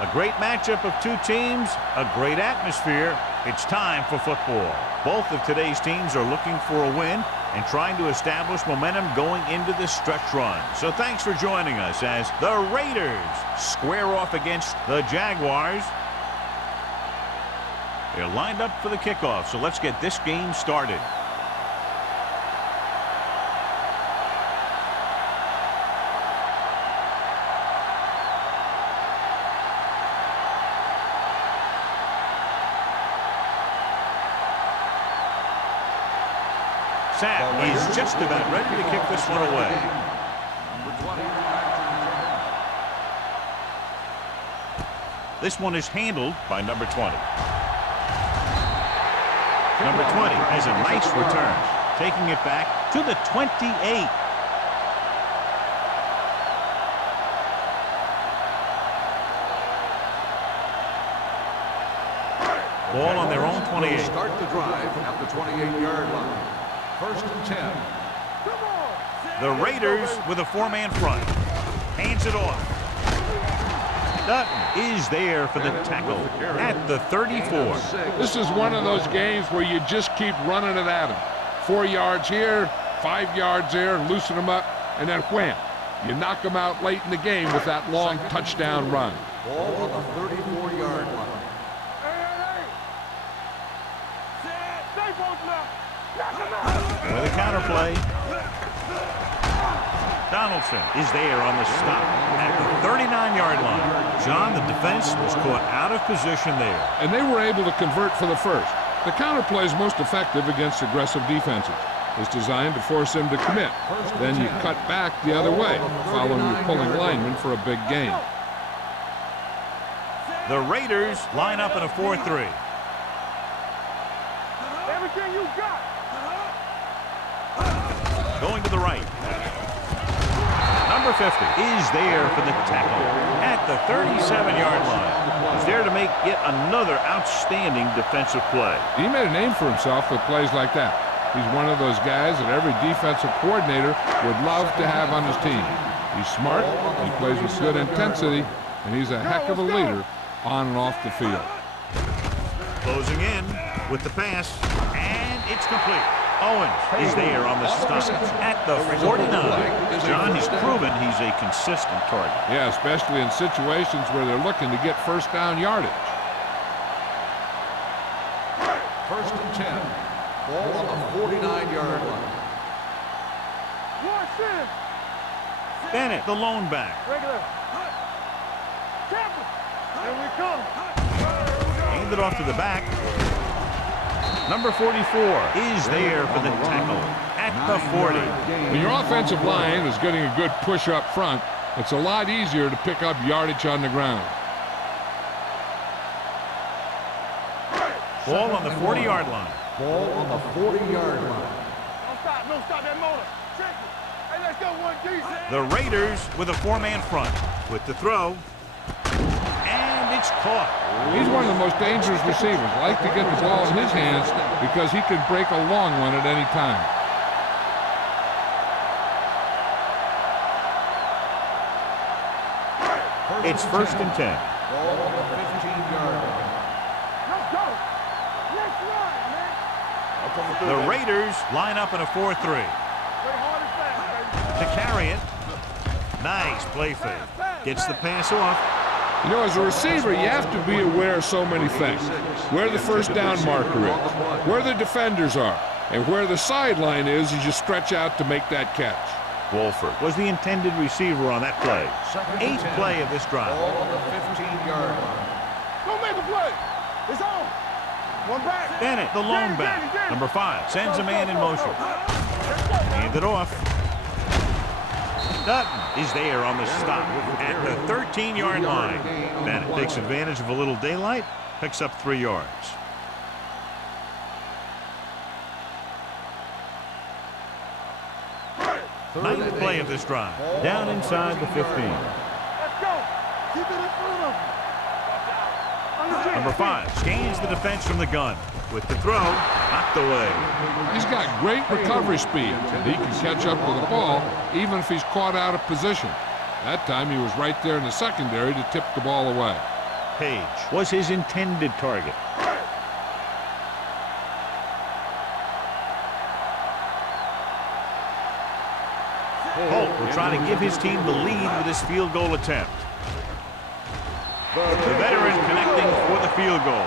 A great matchup of two teams, a great atmosphere. It's time for football. Both of today's teams are looking for a win and trying to establish momentum going into this stretch run. So thanks for joining us as the Raiders square off against the Jaguars. They're lined up for the kickoff, so let's get this game started. Sapp is just about ready to kick this one away. This one is handled by number 20. Number 20 has a nice return, taking it back to the 28. Ball on their own 28. Start the drive at the 28-yard line. First and 10. The Raiders with a four-man front. Hands it off. Dutton is there for the tackle at the 34. This is one of those games where you just keep running it at them. 4 yards here, 5 yards there, and loosen them up, and then wham. You knock them out late in the game with that long touchdown run. Ball on the 34-yard line. With a counterplay. Donaldson is there on the stop at the 39-yard line. John, the defense was caught out of position there. And they were able to convert for the first. The counterplay is most effective against aggressive defenses. It's designed to force them to commit. Then you cut back the other way, following your pulling lineman for a big gain. The Raiders line up in a 4-3. Everything you got. Going to the right. Number 50 is there for the tackle at the 37-yard line. He's there to make yet another outstanding defensive play. He made a name for himself with plays like that. He's one of those guys that every defensive coordinator would love to have on his team. He's smart, he plays with good intensity, and he's a heck of a leader on and off the field. Closing in with the pass, and it's complete. Owens is there on the stop at the 49. John, he's proven he's a consistent target. Yeah, especially in situations where they're looking to get first down yardage. First and 10. Ball on the 49-yard line. Bennett, the lone back. Regular. Here we come. Hand it off to the back. Number 44 is there for the tackle at the 40. When your offensive line is getting a good push up front, it's a lot easier to pick up yardage on the ground. Ball on the 40-yard line. Ball on the 40-yard line. Don't stop that motor. Check it. Hey, let's go one decent. The Raiders with a four-man front with the throw. And it's caught. He's one of the most dangerous receivers. I like to get the ball in his hands because he can break a long one at any time. It's first and 10. Ball on the 15-yard line. Let's go. Let's run, man. The Raiders line up in a 4-3. Play hard and fast, baby. To carry it. Nice play fake. Gets the pass off. You know, as a receiver, you have to be aware of so many things. Where the first down marker is, where the defenders are, and where the sideline is as you stretch out to make that catch. Wolford was the intended receiver on that play. Eighth play of this drive. Ball on the 15-yard line. Don't make a play. It's on. One back. Bennett, the lone back. Number 5 sends a man in motion. Hand it off. Dutton is there on the stop at the 13-yard line. Bennett takes advantage of a little daylight, picks up 3 yards. Ninth play of this drive. Down inside the 15. Let's go. Keep it in front of him. Number 5 scans the defense from the gun. With the throw, knocked away. He's got great recovery speed, and he can catch up with the ball even if he's caught out of position. That time he was right there in the secondary to tip the ball away. Page was his intended target. Holt will try to give his team the lead with his field goal attempt. The veteran connecting for the field goal.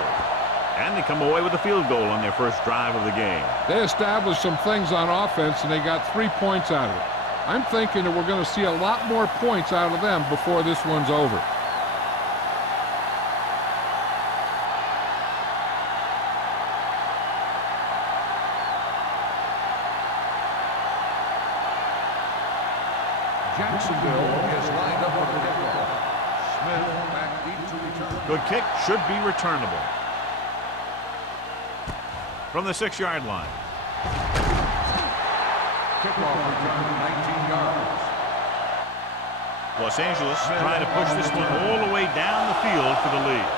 And they come away with a field goal on their first drive of the game. They established some things on offense, and they got 3 points out of it. I'm thinking that we're going to see a lot more points out of them before this one's over. Jacksonville is lined up for the kickoff. Smith back deep to return. Good kick, should be returnable. From the 6-yard line. Kickoff return 19 yards. Los Angeles trying to push this one all the way down the field for the lead.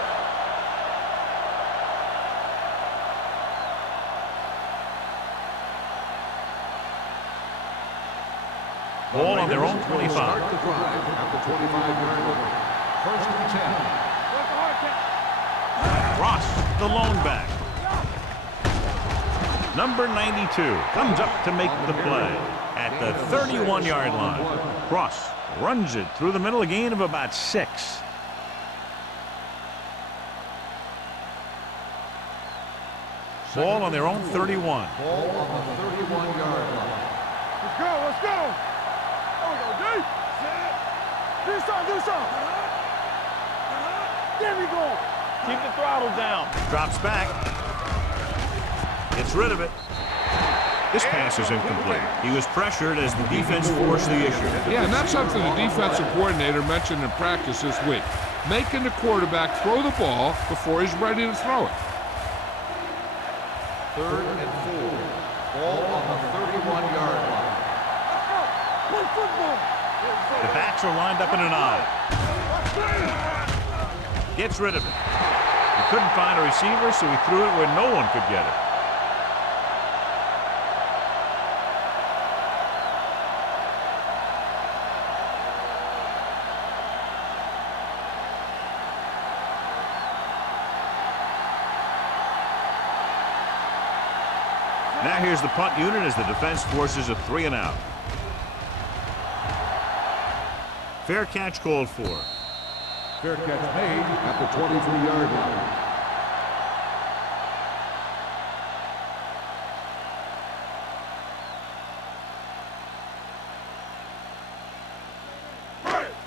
Ball on their own 25. Start the drive at the 25-yard line. First and 10. Ross, the lone back. Number 92 comes up to make the play at the 31-yard line. Ross runs it through the middle, a gain of about 6. Ball on their own 31. Ball on the 31-yard line. Let's go, let's go. There we go, D. Do something. There we go. Keep the throttle down. Drops back. Gets rid of it. This pass is incomplete. He was pressured as the defense forced the issue. Yeah, and that's something the defensive coordinator mentioned in practice this week. Making the quarterback throw the ball before he's ready to throw it. 3rd and 4. Ball on the 31-yard line. Let's go. Play football. The backs are lined up in an eye. Gets rid of it. He couldn't find a receiver, so he threw it where no one could get it. Now here's the punt unit as the defense forces a 3-and-out. Fair catch called for. Fair catch made at the 23-yard line.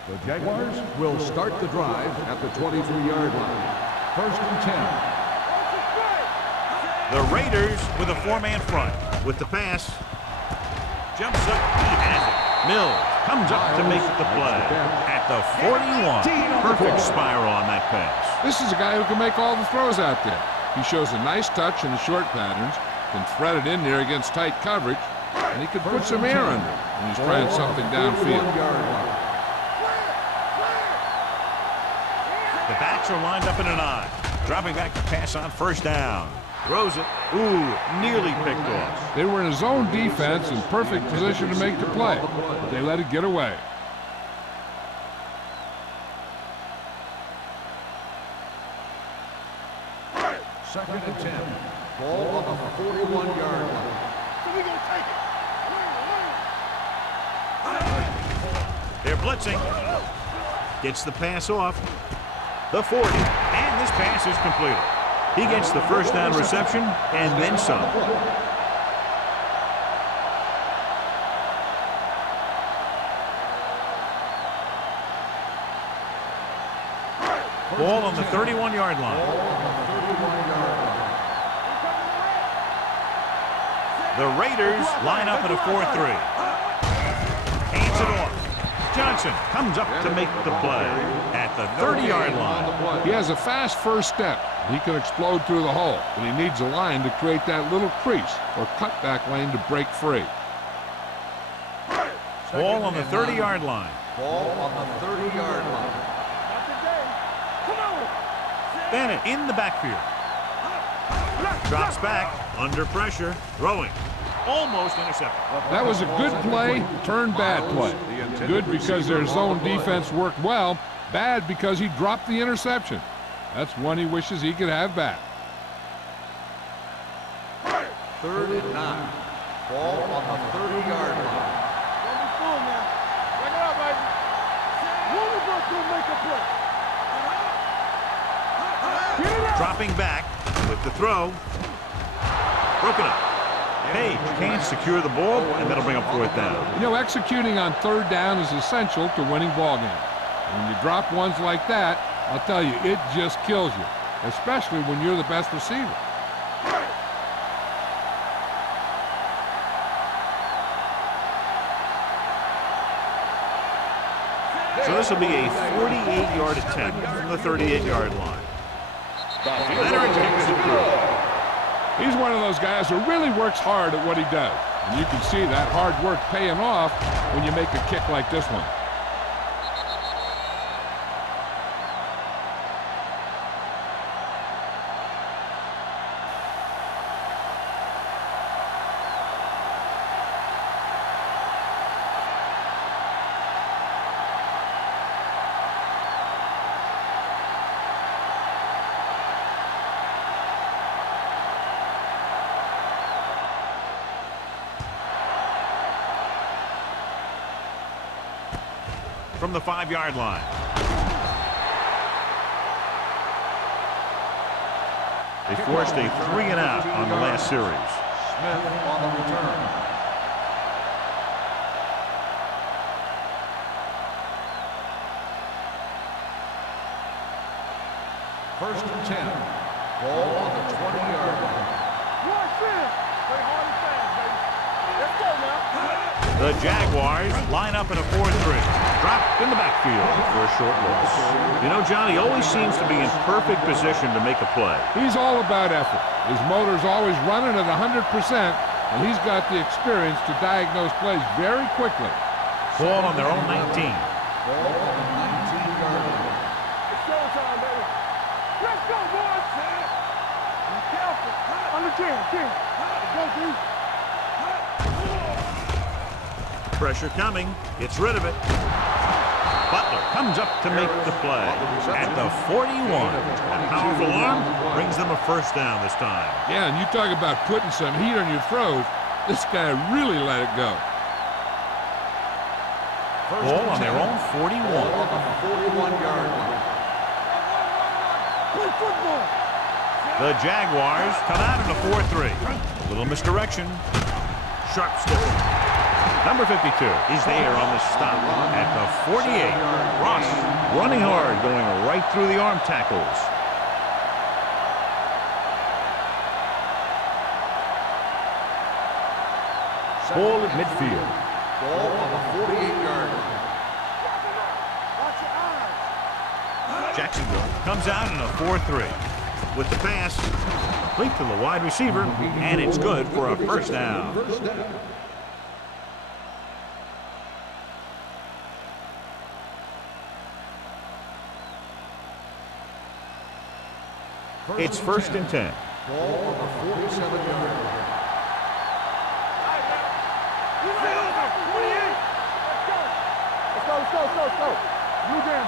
The Jaguars will start the drive at the 23-yard line. First and 10. The Raiders with a 4-man front. With the pass. Jumps up. He has it. Mills comes up to make the play. At the 41. Perfect spiral on that pass. This is a guy who can make all the throws out there. He shows a nice touch in the short patterns, can thread it in there against tight coverage, and he can put some air under it when he's trying something downfield. The backs are lined up in an eye. Dropping back to pass on first down. Throws it. Ooh, nearly picked off. They were in a zone defense in perfect position to make the play, but they let it get away. Second and 10. Ball on the 41-yard line. So we're going to take it. They're blitzing. Gets the pass off. The 40. And this pass is completed. He gets the first down reception and then some. Ball on the 31-yard line. The Raiders line up at a 4-3. Hands it off. Johnson comes up to make the play at the 30-yard line. He has a fast first step. He can explode through the hole, but he needs a line to create that little crease or cutback lane to break free. Ball on the 30-yard line. Ball on the 30-yard line. Not today. Come on. Bennett in the backfield. Drops back, under pressure, throwing. Almost intercepted. That was a good play, turned bad play. Good because their zone defense worked well, bad because he dropped the interception. That's one he wishes he could have back. 3rd and 9. Ball on the 30-yard line. Don't be fooled now. Bring it up, baby. One of us will make a play. Get it up. Dropping back with the throw. Broken up. Page can't secure the ball, and that'll bring up 4th down. You know, executing on 3rd down is essential to winning ball games. When you drop ones like that, I'll tell you, it just kills you, especially when you're the best receiver. So this will be a 48-yard attempt from the 38-yard line. Leonard takes the throw. He's one of those guys who really works hard at what he does. And you can see that hard work paying off when you make a kick like this one. From the 5-yard line. They forced a 3-and-out on the last series. Smith on the return. First and 10. Ball on the 20-yard line. Watch this. Play hard and fast, baby. Let's go now. The Jaguars line up in a 4-3. Dropped in the backfield for a short loss. You know, John, he always seems to be in perfect position to make a play. He's all about effort. His motor's always running at 100%, and he's got the experience to diagnose plays very quickly. Ball on their own 19. Ball on the 19-yard line. It's showtime, baby. Let's go, boys. Be careful. Under 10. Go, D. Pressure coming. Gets rid of it. Butler comes up to make the play at the 41. That powerful arm brings them a 1st down this time. Yeah, and you talk about putting some heat on your throws. This guy really let it go. Ball on their own 41. Ball on the 41-yard line. Play football. The Jaguars come out in a 4-3. Little misdirection. Sharp stiff. Number 52 is there on the stop at the 48. Ross running hard, going right through the arm tackles. Ball at midfield. Ball on the 48-yard line. Watch your eyes. Jacksonville comes out in a 4-3. With the pass, complete to the wide receiver, and it's good for a 1st down. First down. It's 1st and 10. Ball on the 47-yard line. Let's go. Blue down.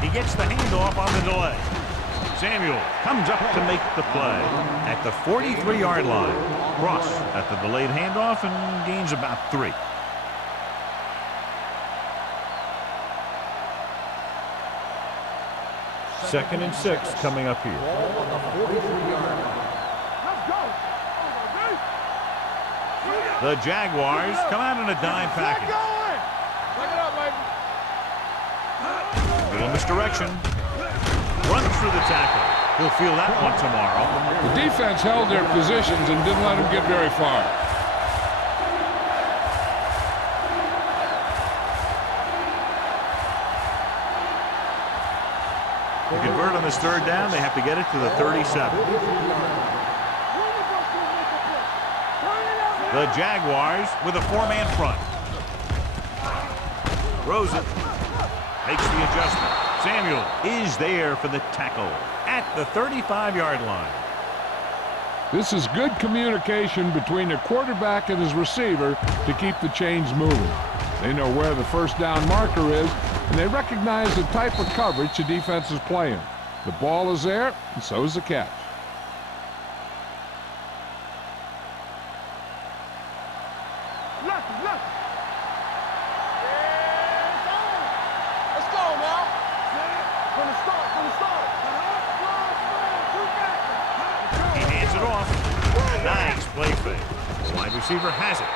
He gets the handoff on the delay. Samuel comes up to make the play at the 43-yard line. Ross at the delayed handoff and gains about 3. Second and 6 coming up here. Ball on the 43-yard line. Let's go. The Jaguars come out in a dime package. Bring it up, baby. Little misdirection. Runs through the tackle. He'll feel that one tomorrow. The defense held their positions and didn't let him get very far. To convert on this 3rd down, they have to get it to the 37. The Jaguars with a 4-man front. Throws it. Makes the adjustment. Samuel is there for the tackle at the 35-yard line. This is good communication between the quarterback and his receiver to keep the chains moving. They know where the 1st down marker is, and they recognize the type of coverage the defense is playing. The ball is there, and so is the catch. Let's go now. From the start, He hands it off. Nice play fake. The wide receiver has it.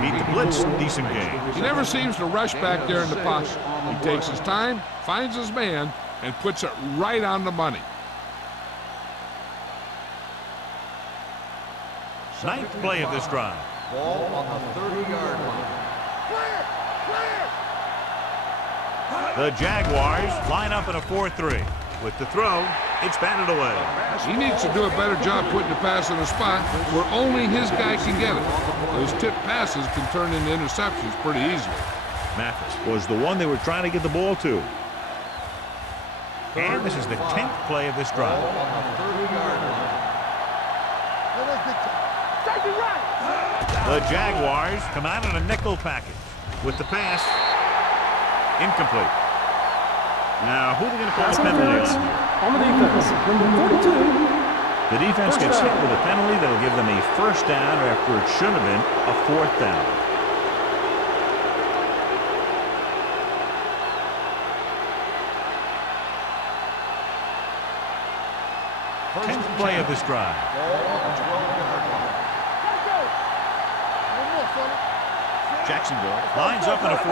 Beat the blitz. Decent game. He never seems to rush back there in the pocket. He takes his time, finds his man, and puts it right on the money. Ninth play of this drive. Ball on the 30-yard line. The Jaguars line up in a 4-3. With the throw, it's batted away. He needs to do a better job putting the pass in a spot where only his guy can get it. Those tip passes can turn into interceptions pretty easily. Mathis was the one they were trying to get the ball to. And this is the 10th play of this drive. Ball on the 30-yard line. The Jaguars come out in a nickel package. With the pass, incomplete. Now, who are they going to call a penalty on here? On the defense, number 42. The defense gets hit with a penalty that'll give them a first down after it should have been a fourth down. Tenth play of this drive. Jacksonville lines up in a 4-3.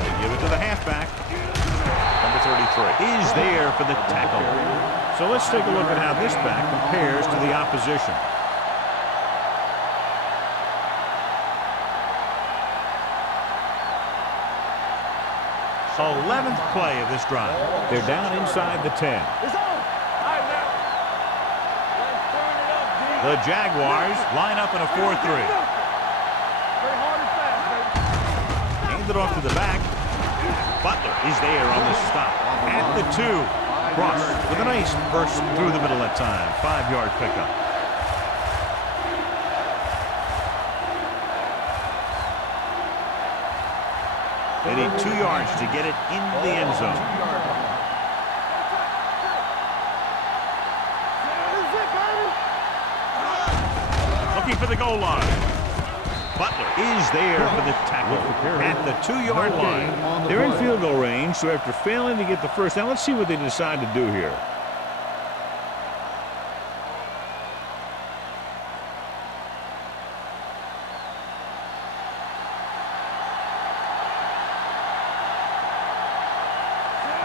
They give it to the halfback. Number 33 is there for the tackle. So let's take a look at how this back compares to the opposition. So 11th play of this drive. They're down inside the 10. The Jaguars line up in a 4-3. Hand it off to the back. Butler is there on the stop. At the 2. Cross with a nice burst through the middle that time. 5-yard pickup. They need 2 yards to get it in the end zone. Looking for the goal line. Butler is there for the tackle at the 2-yard line. They're in field goal range, so after failing to get the first down, let's see what they decide to do here.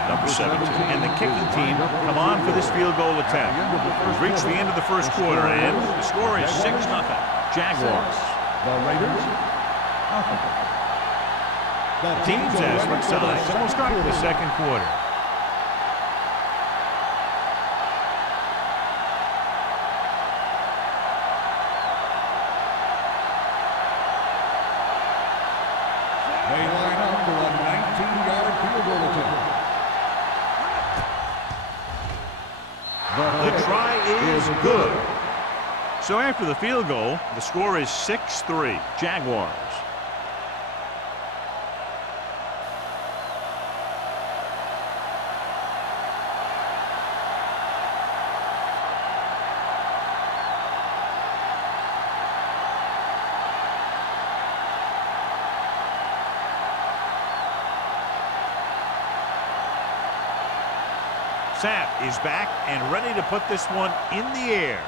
Number 17 and the kicking team come on for this field goal attempt. We've reached the end of the first quarter, and the score is 6-0. Jaguars. The Raiders. The teams as switch sides. We'll start the second quarter. They line up for a 19-yard field goal attempt. The try is good. So after the field goal, the score is 6-3, Jaguars. Sapp is back and ready to put this one in the air.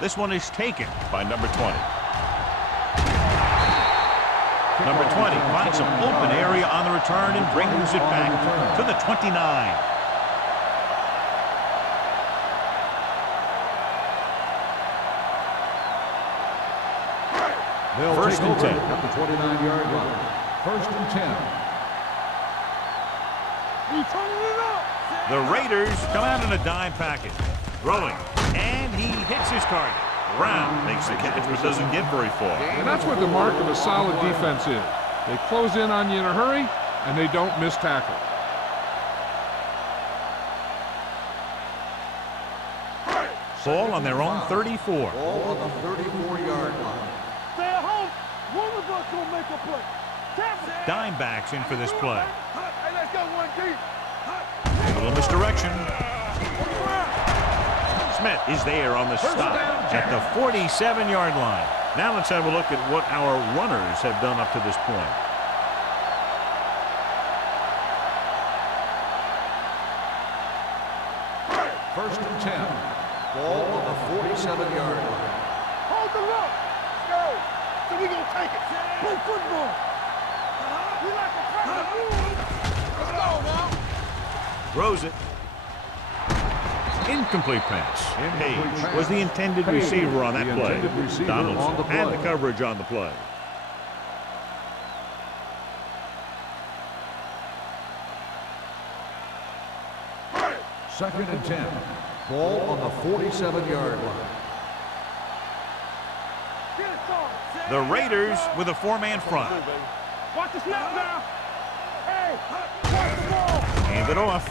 This one is taken by number 20. Number 20 finds some open area on the return and brings it back to the 29. They'll First and 10 at the 29-yard line. First and 10. The Raiders come out in a dime package. Throwing, and he hits his target. Brown makes the catch, but doesn't get very far. And that's what the mark of a solid defense is. They close in on you in a hurry, and they don't miss tackle. Ball on their own 34. Ball on the 34-yard line. Stay at home. 1 gonna make a play. Dime backs in for this play. Hey, let's go one deep. A little misdirection. Smith is there on the stop at the 47-yard line. Now let's have a look at what our runners have done up to this point. First and 10. Ball on the 47-yard line. Hold the look. Let's go. So we gonna take it. Play football. We like a pressure. Let's go now. Throws it. Incomplete pass. Page was the intended Page, receiver on that the play. intended receiver Donaldson on the had the play. coverage on the play. Second and 10. Ball on the 47-yard line. Get it, Tom. The Raiders with a four-man front. Watch the snap now. Hey, watch the ball. Hand it off.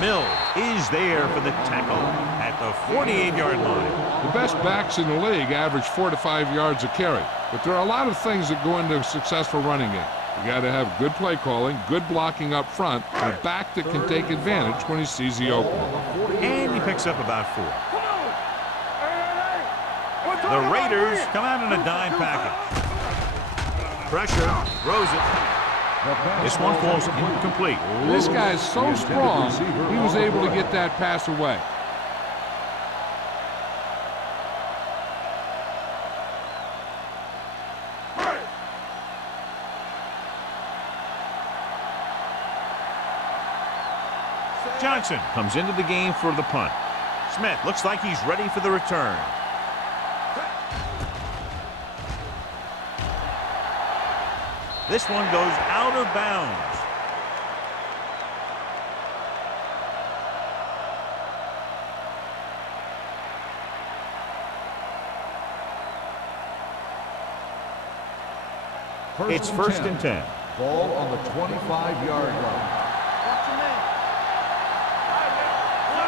Mills is there for the tackle at the 48-yard line. The best backs in the league average 4 to 5 yards a carry. But there are a lot of things that go into a successful running game. You got to have good play calling, good blocking up front, and a back that can take advantage when he sees the opening. And he picks up about 4. Come on. Hey. The Raiders come out in a dime package. Pressure, throws it. This one falls incomplete. This guy is so strong, he was able to get that pass away. Johnson comes into the game for the punt. Smith looks like he's ready for the return. This one goes out of bounds. It's first and 10. Ball on the 25-yard line.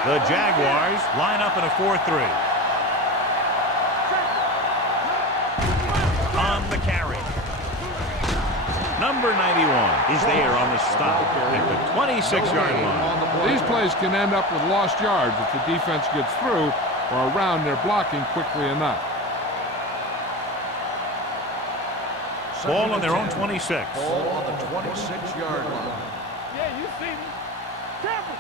The Jaguars line up in a 4-3. On the carry. Number 91 is there on the stop at the 26-yard line. These plays can end up with lost yards if the defense gets through or around their blocking quickly enough. Ball on their own 26. Ball on the 26-yard line. Yeah, you see me. Careful.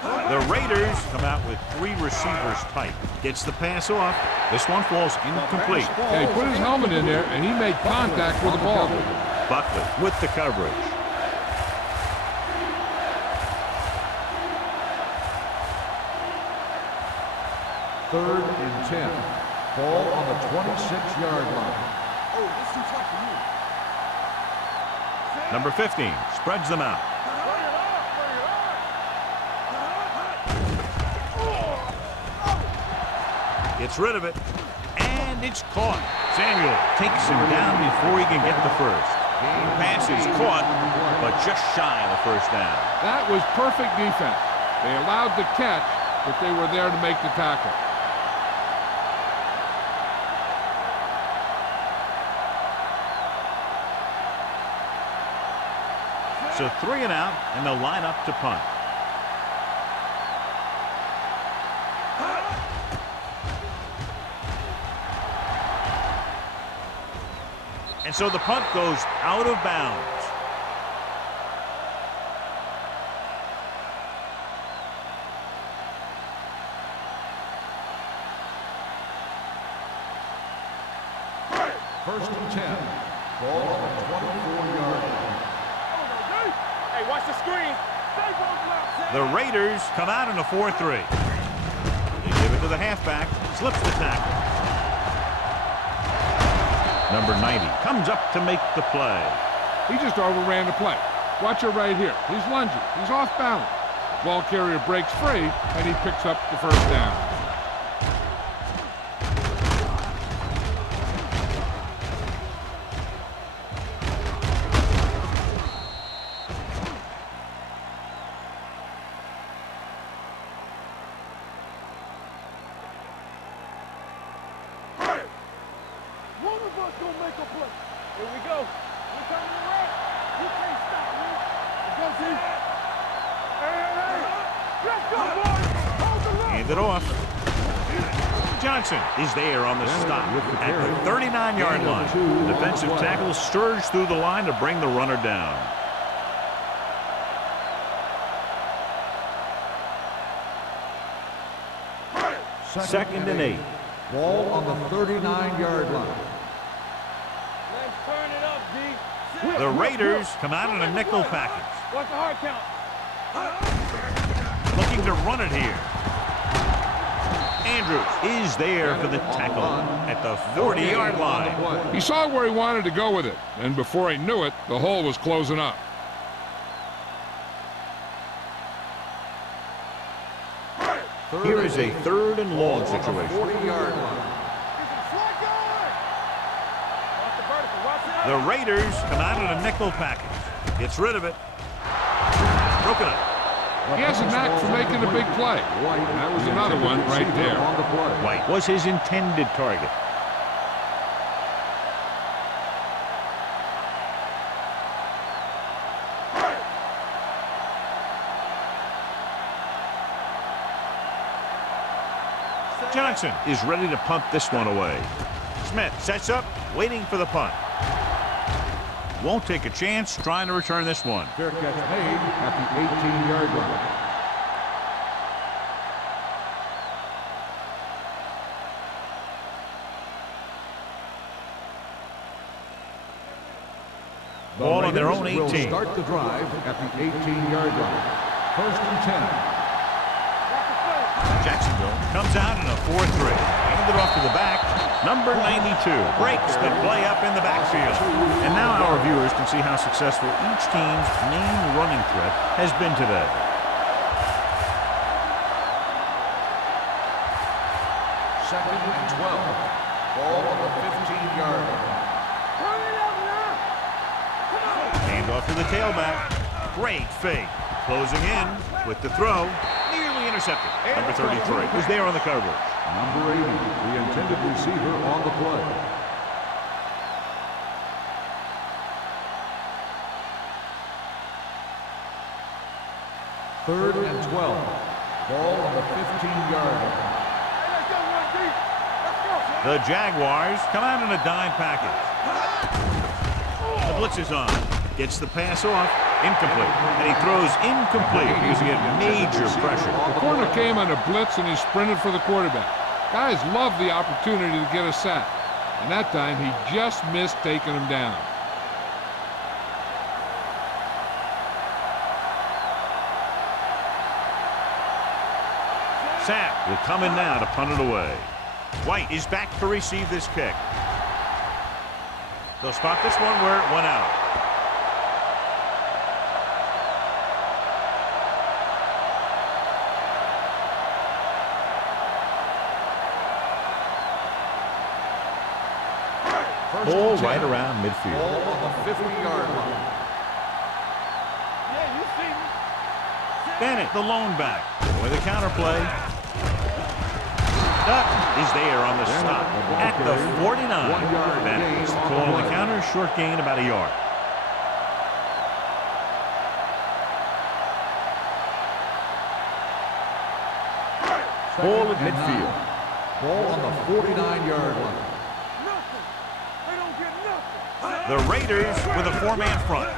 The Raiders come out with 3 receivers tight. Gets the pass off. This one falls incomplete. Yeah, he put his helmet in there and he made contact with the ball. Buckley with the coverage. Third and 10. Ball on the 26-yard line. Number 15 spreads them out. Gets rid of it, and it's caught. Samuel takes him down before he can get the first. Pass is caught, but just shy of the first down. That was perfect defense. They allowed the catch, but they were there to make the tackle. So 3 and out, and they'll line up to punt. And so the punt goes out of bounds. First and 10. Ball on the 24-yard line. Hey, watch the screen. The Raiders come out in a 4-3. They give it to the halfback, slips the tackle. Number 90 comes up to make the play. He just overran the play. Watch it right here. He's lunging. He's off balance. The ball carrier breaks free, and he picks up the first down. One of us gonna make a play. Here we go. We coming to red. You can't stop me. Let's go, T. Hey. Let's go, boys. Hold the line. Hand it off. Johnson is there on the stop at the 39-yard line. The defensive tackle surged through the line to bring the runner down. Second and 8. Ball on the 39-yard line. Let's turn it up, D. The Raiders come out in a nickel package. What's the hard count? Looking to run it here. Andrews is there for the tackle at the 40-yard line. He saw where he wanted to go with it, and before he knew it, the hole was closing up. Here is a third and long situation. 40-yard line. The Raiders come out in a nickel package. Gets rid of it. Broken up. He has a knack for making a big play. And that was another one right there. White was his intended target. Johnson is ready to punt this one away. Smith sets up, waiting for the punt. Won't take a chance trying to return this one. Fair catch made at the 18-yard line. Ball on their own 18. Will start the drive at the 18-yard line. First and 10. Jacksonville comes out in a 4-3. Handed off to the back. Number 92 breaks the play up in the backfield. And now our viewers can see how successful each team's main running threat has been today. Second and 12. Ball on the 15-yard line. Hand off to the tailback. Great fake. Closing in with the throw. Nearly intercepted. Number 33 was there on the coverage. Number 80, the intended receiver on the play. Third and 12. Ball on the 15-yard line. The Jaguars come out in a dime package. The blitz is on. Gets the pass off. Incomplete. And he throws incomplete because he had major pressure. The corner came on a blitz and he sprinted for the quarterback. Guys love the opportunity to get a sack. And that time he just missed taking him down. Sapp will come in now to punt it away. White is back to receive this kick. They'll spot this one where it went out. Ball right around midfield. Ball on the 50-yard line. Yeah, you see me. Bennett, the lone back. With a counter play. Dutton is there on the stop at the 49. Bennett call on the counter, short gain about a yard. Ball at midfield. Ball on the 49-yard line. The Raiders with a four-man front.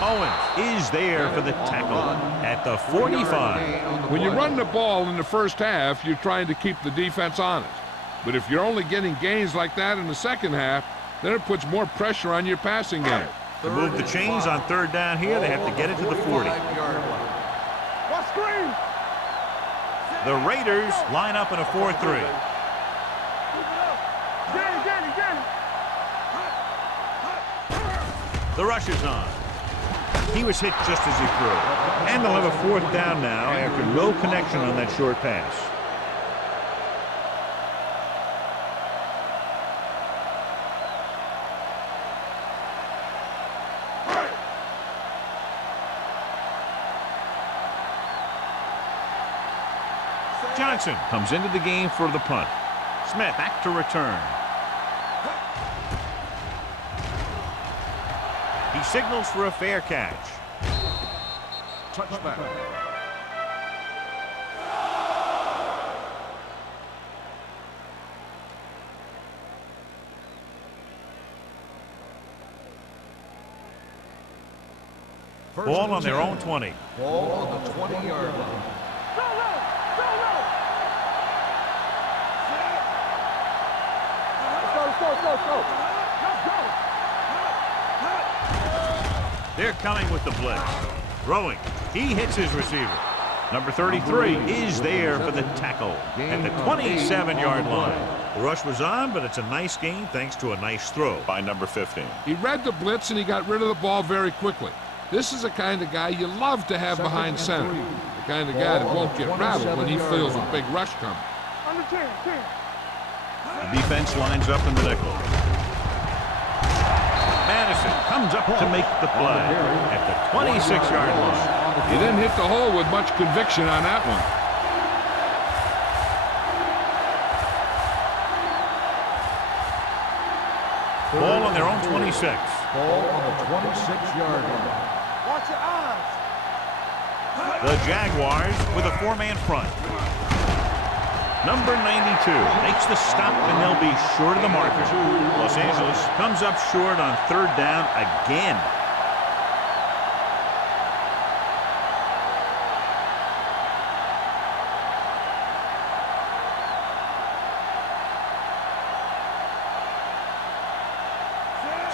Owens is there for the tackle at the 45. When you run the ball in the first half, you're trying to keep the defense honest. But if you're only getting gains like that in the second half, then it puts more pressure on your passing game. To move the chains on third down here, they have to get it to the 40. What screen? The Raiders line up in a 4-3. The rush is on. He was hit just as he threw. And they'll have a fourth down now after no connection on that short pass. Johnson comes into the game for the punt. Smith back to return. signals for a fair catch. Touchback. Ball on their own 20. Ball on the 20-yard line. Go, go, go, go. Let's go, let's go, let's go. Let's go. They're coming with the blitz. Throwing. He hits his receiver. Number 33 is there for the tackle at the 27-yard line. The rush was on, but it's a nice gain thanks to a nice throw by number 15. He read the blitz and he got rid of the ball very quickly. This is the kind of guy you love to have behind center. The kind of guy that won't get rattled when he feels a big rush coming. Under 10, 10. The defense lines up in the nickel. Madison comes up to make the play at the 26-yard line. He didn't hit the hole with much conviction on that one. Ball on their own 26. Ball on the 26-yard line. Watch your eyes. The Jaguars with a four-man front. Number 92 makes the stop, and they'll be short of the marker. Los Angeles comes up short on third down again.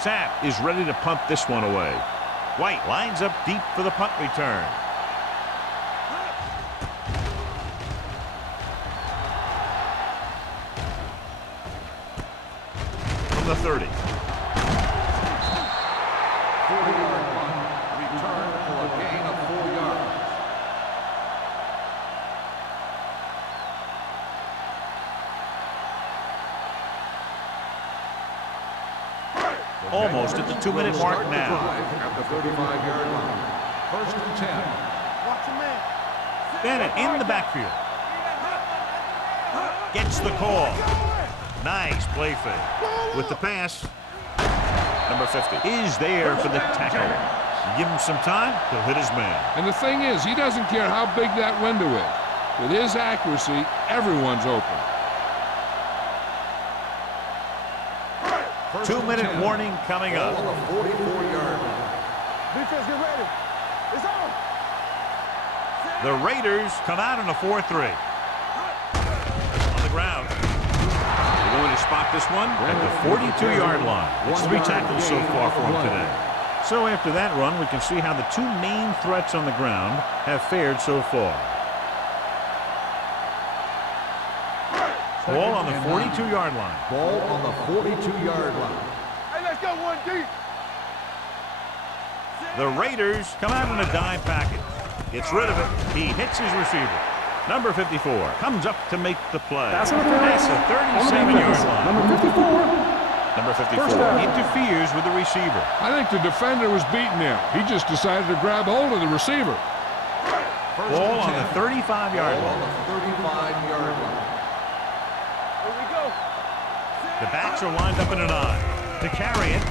Sapp is ready to punt this one away. White lines up deep for the punt return. From the 30. 40-yard line. Return for a gain of 4 yards. Almost at the 2-minute mark now. At the 35-yard line. First and 10. Watch your man. Bennett in the backfield. Gets the call. Nice play fake. With the pass, number 50 is there for the tackle. You give him some time, he'll hit his man. And the thing is, he doesn't care how big that window is. With his accuracy, everyone's open. 2-minute warning coming up. Ball on the 44-yard line. Defense, get ready. It's on. The Raiders come out in a 4-3. On the ground. They're going to spot this one at the 42-yard line. It's 3 tackles so far for him today. So after that run, we can see how the 2 main threats on the ground have fared so far. Ball on the 42-yard line. Ball on the 42-yard line. Hey, let's go one deep. The Raiders come out in a dime package. Gets rid of it. He hits his receiver. Number 54 comes up to make the play. Pass interference. That's a On the 37-yard defense. line. Number 54. Number 54 First down. interferes with the receiver. I think the defender was beating him. He just decided to grab hold of the receiver. Ball on the 35-yard Ball on line. the 35-yard line. Here we go. The backs are lined up in an I. To carry it.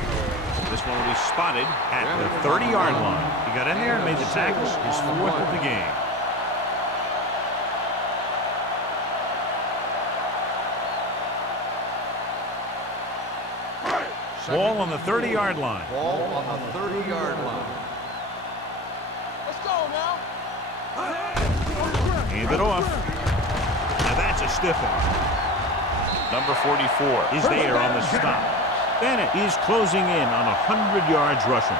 This one will be spotted at the 30-yard line. He got in there and made the tackle. His 4th of the game. Ball on the 30-yard line. Ball on the 30-yard line. Let's go now. Hand it off. Now that's a stiff one. Number 44 is there on the stop. Bennett is closing in on 100 yards rushing.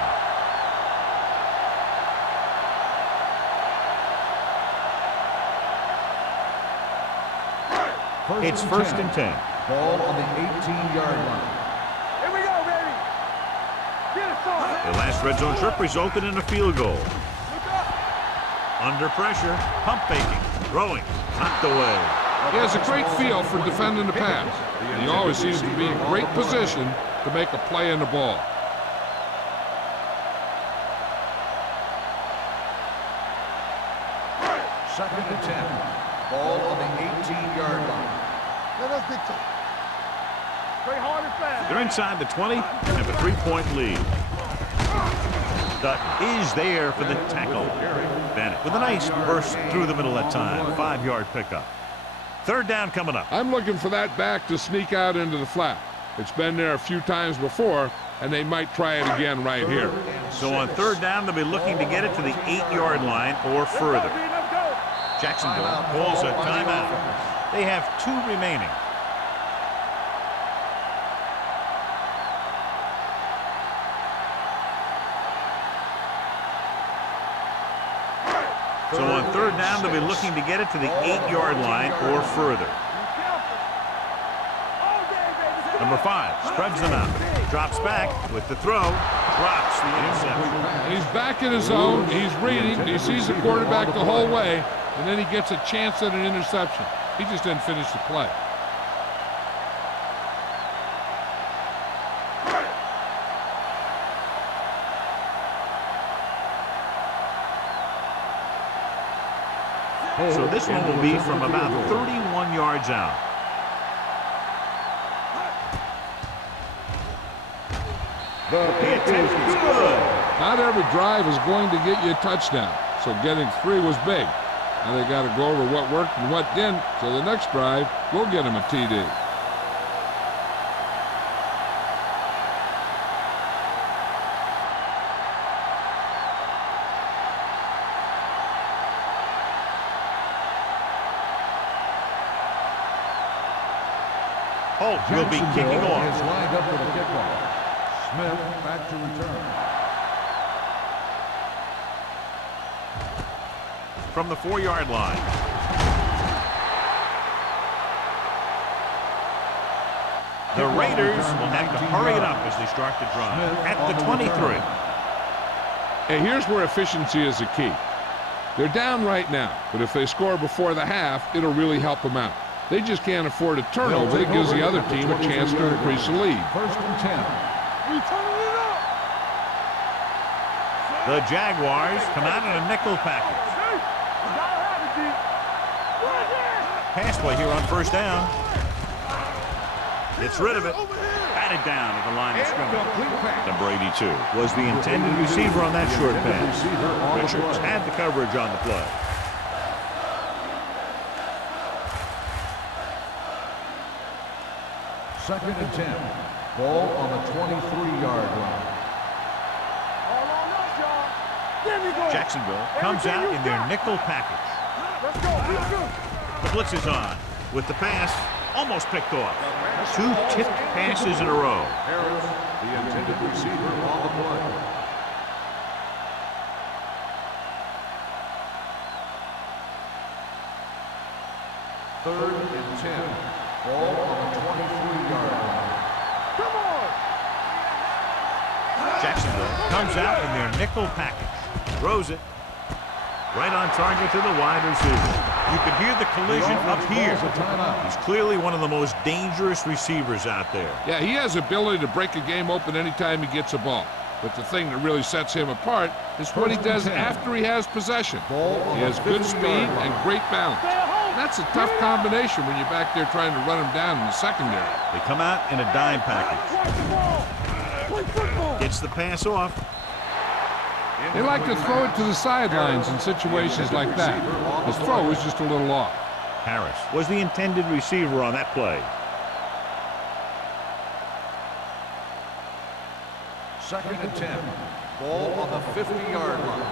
It's first and 10. Ball on the 18-yard line. Here we go, baby. Get it, son. The last red zone trip resulted in a field goal. Look up. Under pressure, pump faking, throwing, knocked away. He has a great feel for defending the pass. He always seems to be in great position to make a play in the ball. Second and 10. Ball on the 18-yard line. Let us dictate. Play hard and fast. They're inside the 20 and have a 3-point lead. Dutton is there for the tackle. Bennett with a nice burst through the middle that time. 5-yard pickup. Third down coming up. I'm looking for that back to sneak out into the flat. It's been there a few times before, and they might try it again right here. So on third down, they'll be looking to get it to the 8-yard line or further. Jacksonville calls a timeout. They have 2 remaining. So on third down, they'll be looking to get it to the 8-yard line or further. Number 5 spreads them out. Drops back with the throw. Drops the interception. He's back in his zone. He's reading. He sees the quarterback the whole way, and then he gets a chance at an interception. He just didn't finish the play. So this one will be from about 31 yards out. The attempt is good. Not every drive is going to get you a touchdown, so getting 3 was big. Now they got to go over what worked and what didn't, so the next drive will get him a TD. Holt will be kicking off. Is lined up for the kickoff. Smith back to return. From the 4-yard line. The Raiders will have to hurry it up as they start the drive. At the 23. Hey, here's where efficiency is the key. They're down right now, but if they score before the half, it'll really help them out. They just can't afford a turnover that gives the other team a chance to increase the lead. First and 10. The Jaguars come out in a nickel package. Pass play here on first down. Gets rid of it. Batted down at the line of scrimmage. Number 82 was the intended receiver on that short pass. Richards had the coverage on the play. Second and 10. Ball on the 23-yard line. Jacksonville comes out in their nickel package. The blitz is on with the pass almost picked off. 2 tipped passes in a row. Harris, the intended receiver on the play. Third and 10. Ball on the 23-yard line. Come on! Jacksonville comes out in their nickel package. Throws it. Right on target to the wide receiver. You can hear the collision up here. He's clearly one of the most dangerous receivers out there. Yeah, he has the ability to break a game open anytime he gets a ball. But the thing that really sets him apart is what he does after he has possession. He has good speed and great balance. That's a tough combination when you're back there trying to run him down in the secondary. They come out in a dime package. Gets the pass off. They like to throw it to the sidelines in situations like that. His throw is just a little off. Harris was the intended receiver on that play. Second and 10. Ball on the 50-yard line.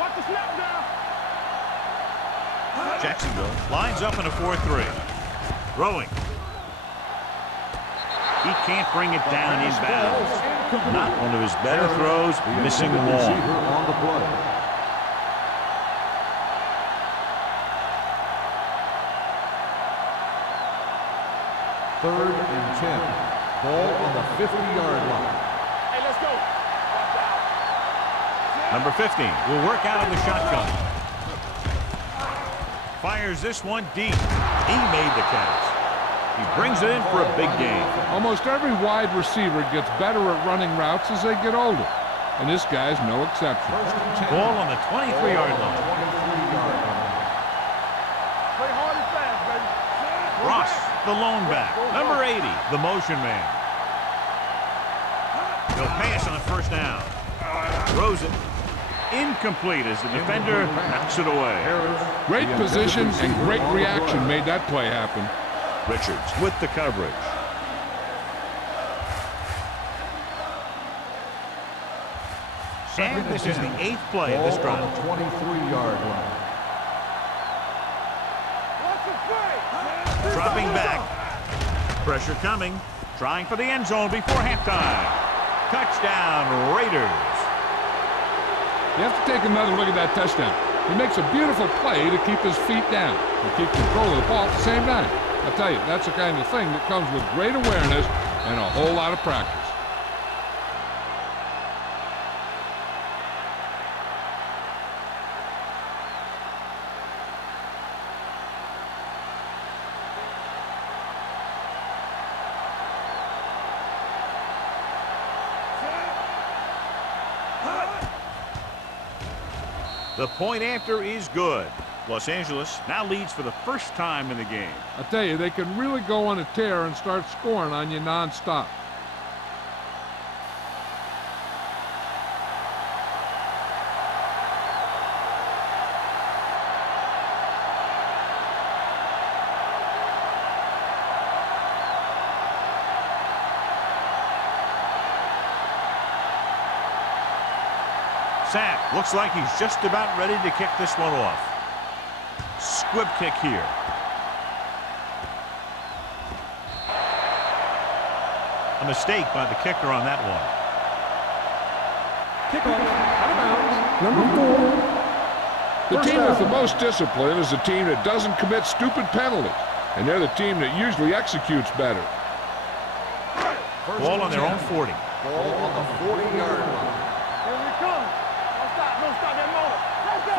Watch the snap now. Jacksonville lines up in a 4-3. Throwing. He can't bring it down inbounds. Not one of his better throws, missing long. Receiver on the play. Third and 10. Ball on the 50-yard line. Hey, let's go. Watch out. Number 15 will work out of the shotgun. Fires this one deep. He made the catch. He brings it in for a big game. Almost every wide receiver gets better at running routes as they get older. And this guy's no exception. First and 10. Ball on the 23-yard line. 23-yard line. Play hard and fast, baby. Ross, the lone back. Number 80, the motion man. He'll pass on first down. Throws it. Incomplete as the defender knocks it away. Great position and great reaction made that play happen. Richards with the coverage. And this is the 8th play of this drive. 23-yard line. Dropping back. Pressure coming. Trying for the end zone before halftime. Touchdown, Raiders. You have to take another look at that touchdown. He makes a beautiful play to keep his feet down and keep control of the ball at the same time. I'll tell you, that's the kind of thing that comes with great awareness and a whole lot of practice. The point after is good. Los Angeles now leads for the first time in the game. I tell you, they can really go on a tear and start scoring on you nonstop. Sapp looks like he's just about ready to kick this one off. Squib kick here. A mistake by the kicker on that one. Kickoff out of bounds. Number 4. The team with the most discipline is the team that doesn't commit stupid penalties, and they're the team that usually executes better. Ball on their own 40. Ball on the 40-yard line.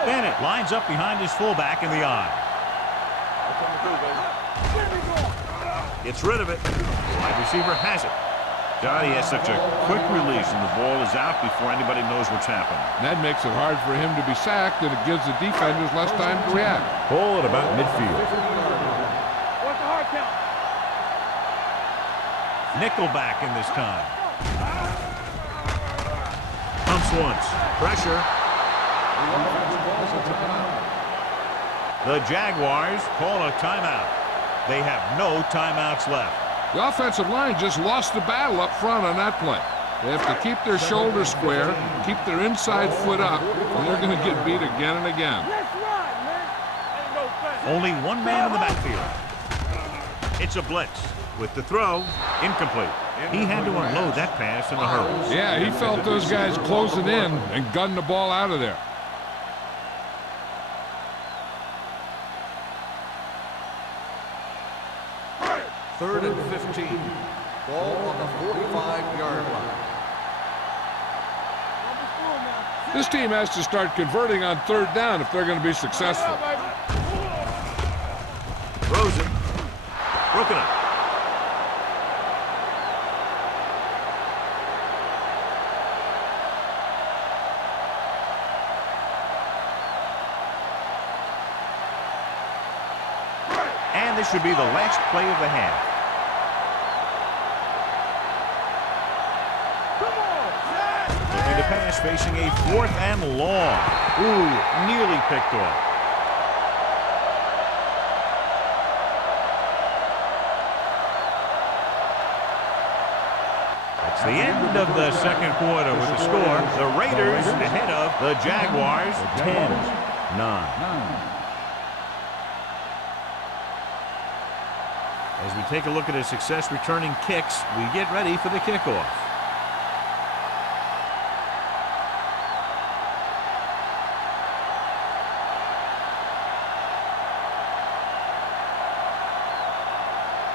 Bennett lines up behind his fullback in the eye. Gets rid of it. Wide receiver has it. God, he has such a quick release, and the ball is out before anybody knows what's happened. And that makes it hard for him to be sacked, and it gives the defenders less time to react. Ball at about midfield. What's the hard count? Nickelback in this time. Pumps once. Pressure. The Jaguars call a timeout. They have no timeouts left. The offensive line just lost the battle up front on that play. They have to keep their shoulders square, keep their inside foot up, and they're going to get beat again and again. Let's ride, man. Ain't no fast. Only one man in the backfield. It's a blitz. With the throw, incomplete. He had to unload that pass in a hurry. Yeah, he felt those guys closing in and gunned the ball out of there. Third and 15. Ball on the 45-yard line. This team has to start converting on third down if they're going to be successful. Throws it. Broken up. And this should be the last play of the half. Looking to pass, facing a 4th and long. Ooh, nearly picked off. It's the end of the second quarter with the score. The Raiders ahead of the Jaguars 10-9. As we take a look at his success returning kicks, we get ready for the kickoff.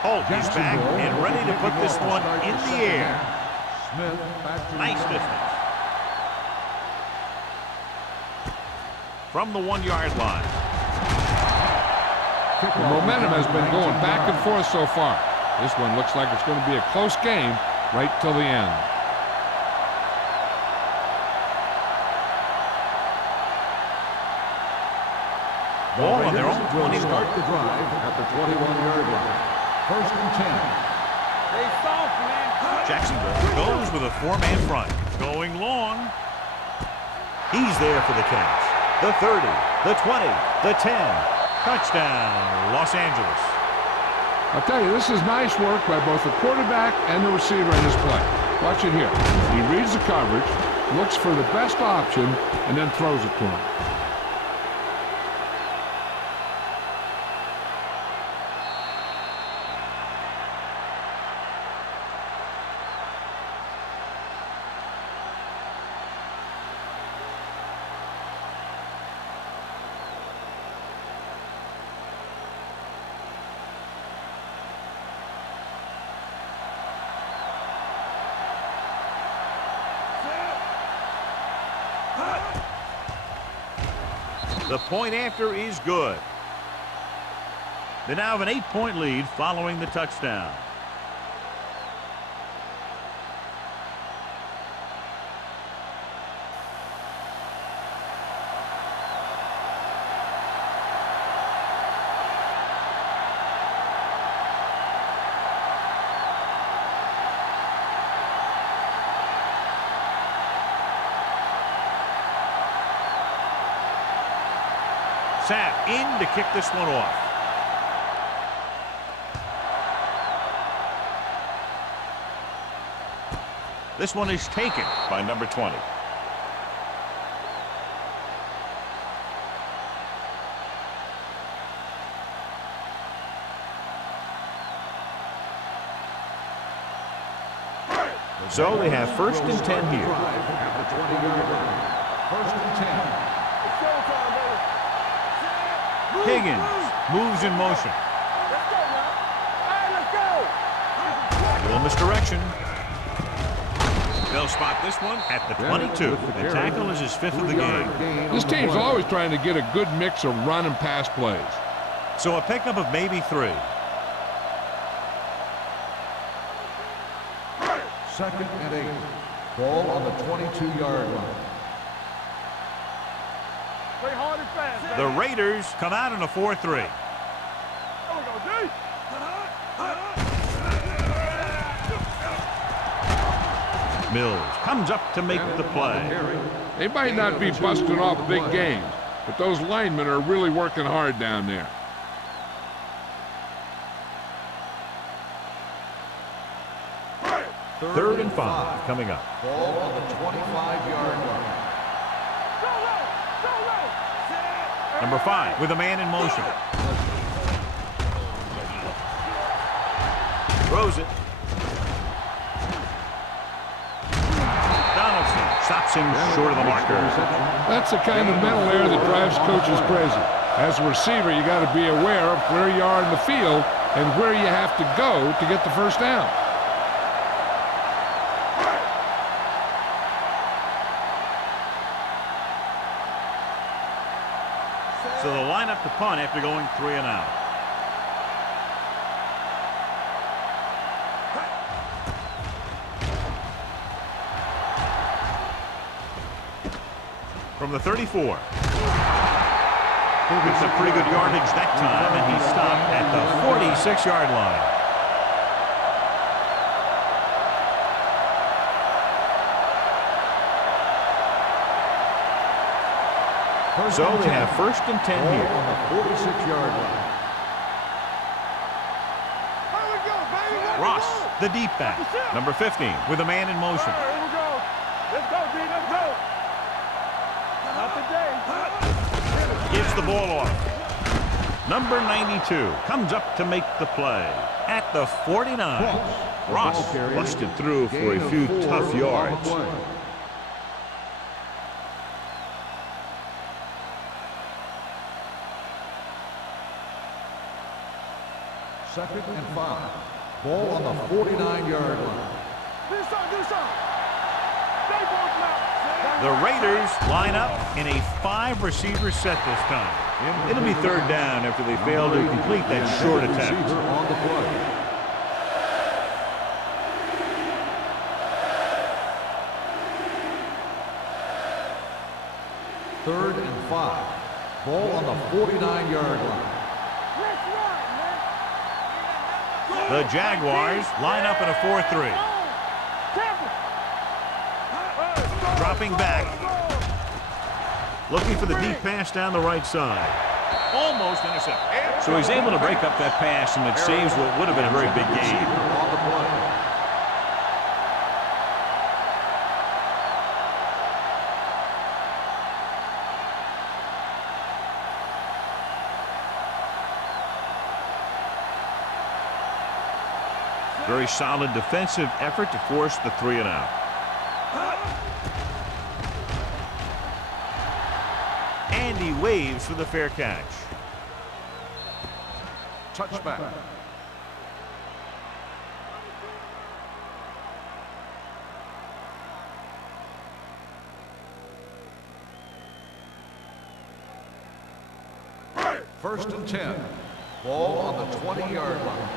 Holt is back and ready to put this one in the air. Nice distance. From the 1-yard line. The momentum has been going back and forth so far. This one looks like it's going to be a close game right till the end. Ball on their own will 21. start the drive at the 21-yard line. First and 10. Stay soft, man. Jacksonville goes with a 4-man front. Going long. He's there for the catch. The 30, the 20, the 10. Touchdown, Los Angeles. I'll tell you, this is nice work by both the quarterback and the receiver in this play. Watch it here. He reads the coverage, looks for the best option, and then throws it to him. The point after is good. They now have an 8-point lead following the touchdown. Sapp in to kick this one off. This one is taken by number 20. So they have 1st and 10 here. At the 20-yard line. 1st and 10. It's showtime, baby. Higgins moves in motion. Let's go now. All right, let's go. Little misdirection. They'll spot this one at the 22. The tackle is his 5th of the game. This team's always trying to get a good mix of run and pass plays. So a pickup of maybe 3. 2nd and 8. Ball on the 22-yard line. Play hard and fast. The Raiders come out in a 4-3. There we go, D. Mills comes up to make the play. They might not be busting off big games, but those linemen are really working hard down there. Third and 5 coming up. Ball on the 25-yard line. Number 5 with a man in motion. Throws it. Donaldson stops him short of the marker. That's the kind of mental error that drives coaches crazy. As a receiver, you got to be aware of where you are in the field and where you have to go to get the first down. So they'll line up to punt after going 3 and out. From the 34. It's a pretty good yardage that time, and he stopped at the 46-yard line. So they have 1st and 10 here. On the 46-yard line. Here we go, baby. Let's Ross, go. the deep back. Number 15 with a man in motion. All right, here we go. Let's go, D. Let's go. Not today. Gives the ball off. Number 92 comes up to make the play at the 49. Ross busted through for a few tough yards. 2nd and 5. Ball on the 49-yard line. Do something. Stay both now. The Raiders line up in a 5-receiver set this time. It'll be 3rd down after they fail to complete that short attempt. Receiver on the play. Third and 5. Ball on the 49-yard line. Let's run, man. The Jaguars line up in a 4-3. Temple. Dropping back. Looking for the deep pass down the right side. Almost intercepted. So he's able to break up that pass, and it saves what would have been a very big gain. On the play. Very solid defensive effort to force the 3 and out. And he waves for the fair catch. Touchback. First and 10. Ball on the 20-yard line.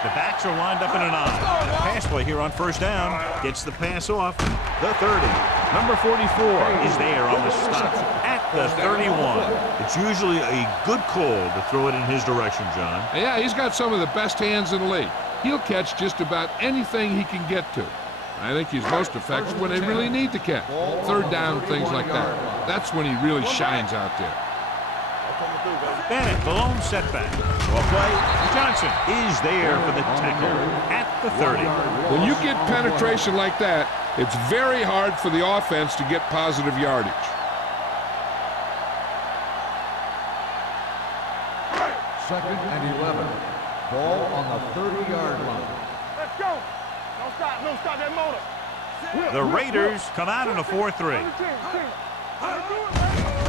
The backs are lined up in an eye. The pass play here on first down. Gets the pass off. The 30. Number 44 is there on the stop at the 31. It's usually a good call to throw it in his direction, John. Yeah, he's got some of the best hands in the league. He'll catch just about anything he can get to. I think he's most effective when they really need to catch. Third down, things like that. That's when he really shines out there. Bennett, the lone setback. Well play. Johnson is there for the tackle at the 30. When you get penetration like that, it's very hard for the offense to get positive yardage. Second and 11. Ball on the 30-yard line. Let's go. Don't stop. Don't stop that motor. The Raiders come out in a 4-3.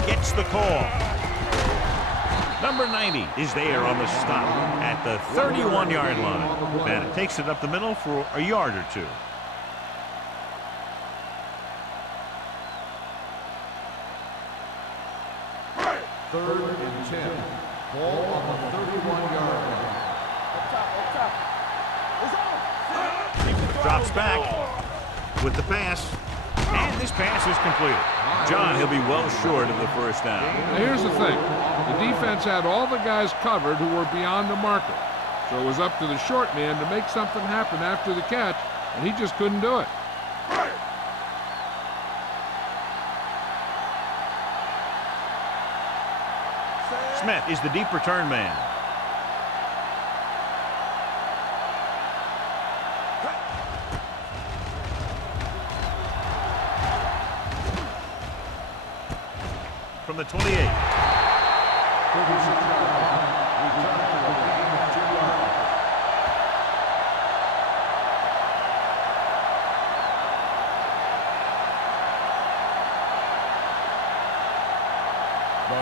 Gets the call. Number 90 is there on the stop at the 31-yard line. Bennett takes it up the middle for a yard or two. Third and 10. Ball on the 31-yard line. Drops back with the pass. And this pass is completed. John, he'll be well short of the first down. Now here's the thing. The defense had all the guys covered who were beyond the marker. So it was up to the short man to make something happen after the catch, and he just couldn't do it. Smith is the deep return man. From the 28.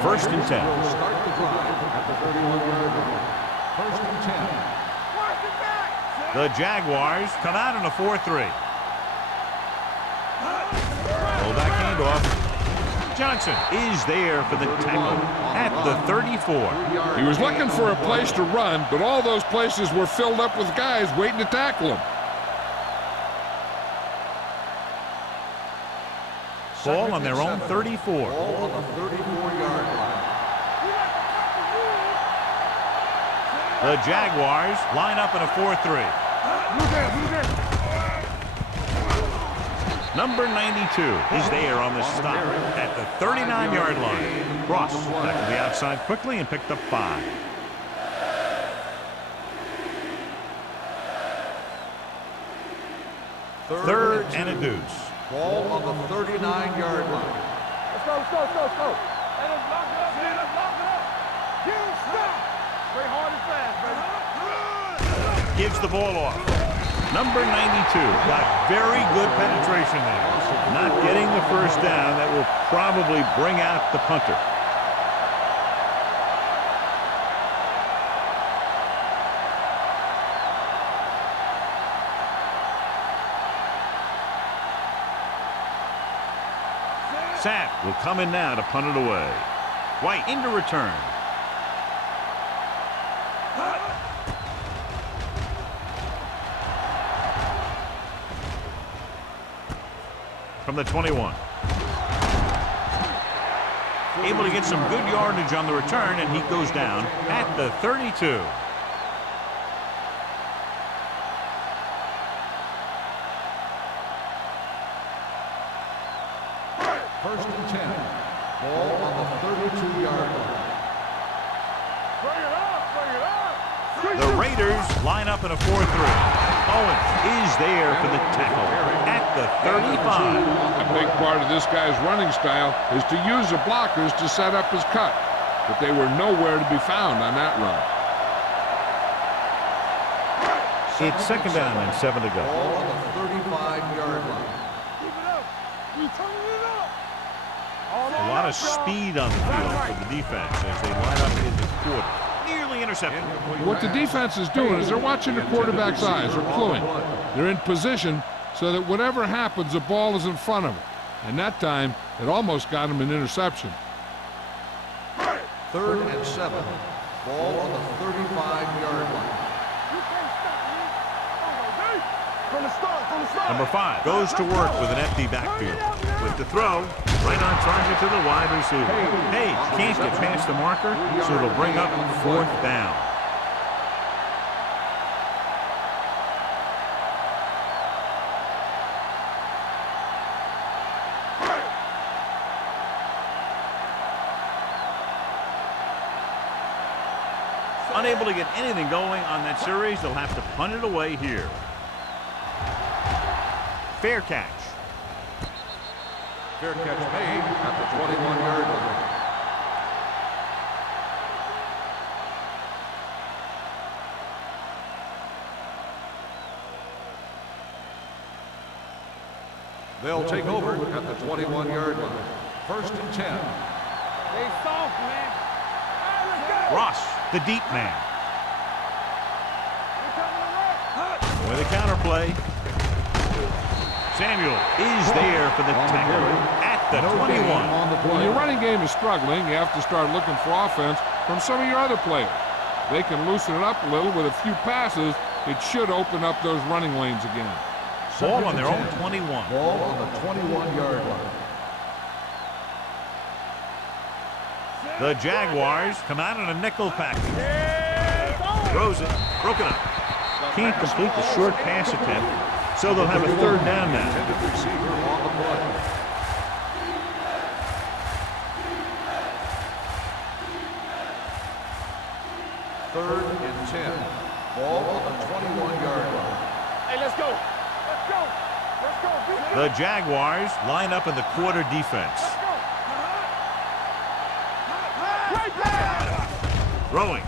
First and 10. Start the drive at the 31-yard line. First and 10. The Jaguars come out in a 4-3. Fullback handoff. Johnson is there for the tackle at the 34. He was looking for a place to run, but all those places were filled up with guys waiting to tackle him. Ball on their own 34. Ball on the 34-yard line. The Jaguars line up in a 4-3. Number 92 is there on the stop at the 39-yard line. Ross back to the outside quickly and picked up 5. Third and a deuce. Ball on the 39-yard line. Let's go, let's go, let's go, let's go. Let us lock it up, man. Let's lock it up. You stop. Very hard and fast, baby. Gives the ball off. Number 92 got very good penetration there. Not getting the first down. That will probably bring out the punter. Sapp will come in now to punt it away. White into return. From the 21. Able to get some good yardage on the return, and he goes down at the 32. Ball on the 32-yard line. Bring it up, bring it up. The Raiders line up in a 4-3. Owens is there for the tackle at the 35. A big part of this guy's running style is to use the blockers to set up his cut, but they were nowhere to be found on that run. It's second down and 7 to go. Ball on the 35-yard line. Keep it up. We turning it up. A lot of speed on the field for the defense as they line up in the quarter. Nearly intercepted. What the defense is doing is they're watching the quarterback's eyes. They're cluing. They're in position so that whatever happens, the ball is in front of them. And that time, it almost got him an interception. 3rd and 7. Ball on the 35-yard line. You can't stop me. Oh, from the start, from the start. Number 5 goes to work with an empty backfield. With the throw, right on target to the wide receiver. Hey, can't get past the marker, so it'll bring up 4th down. Unable to get anything going on that series, they'll have to punt it away here. Fair catch. Fair catch made at the 21-yard line. They'll take over at the 21-yard line. 1st and 10. They soft, man. All right, let's go. Ross, the deep man. We coming to work. With a counterplay. Samuel is there for the tackle at the 21. When your running game is struggling, you have to start looking for offense from some of your other players. They can loosen it up a little with a few passes. It should open up those running lanes again. Ball on their own 21. Ball on the 21-yard line. The Jaguars come out in a nickel package. Throws it, broken up. Can't complete the short pass attempt, so they'll have a 3rd down now. Intended receiver on the play. Third and 10. Ball on the 21-yard line. Hey, let's go. Let's go. Let's go. Beat it. The Jaguars line up in the quarter defense. Right there. Throwing.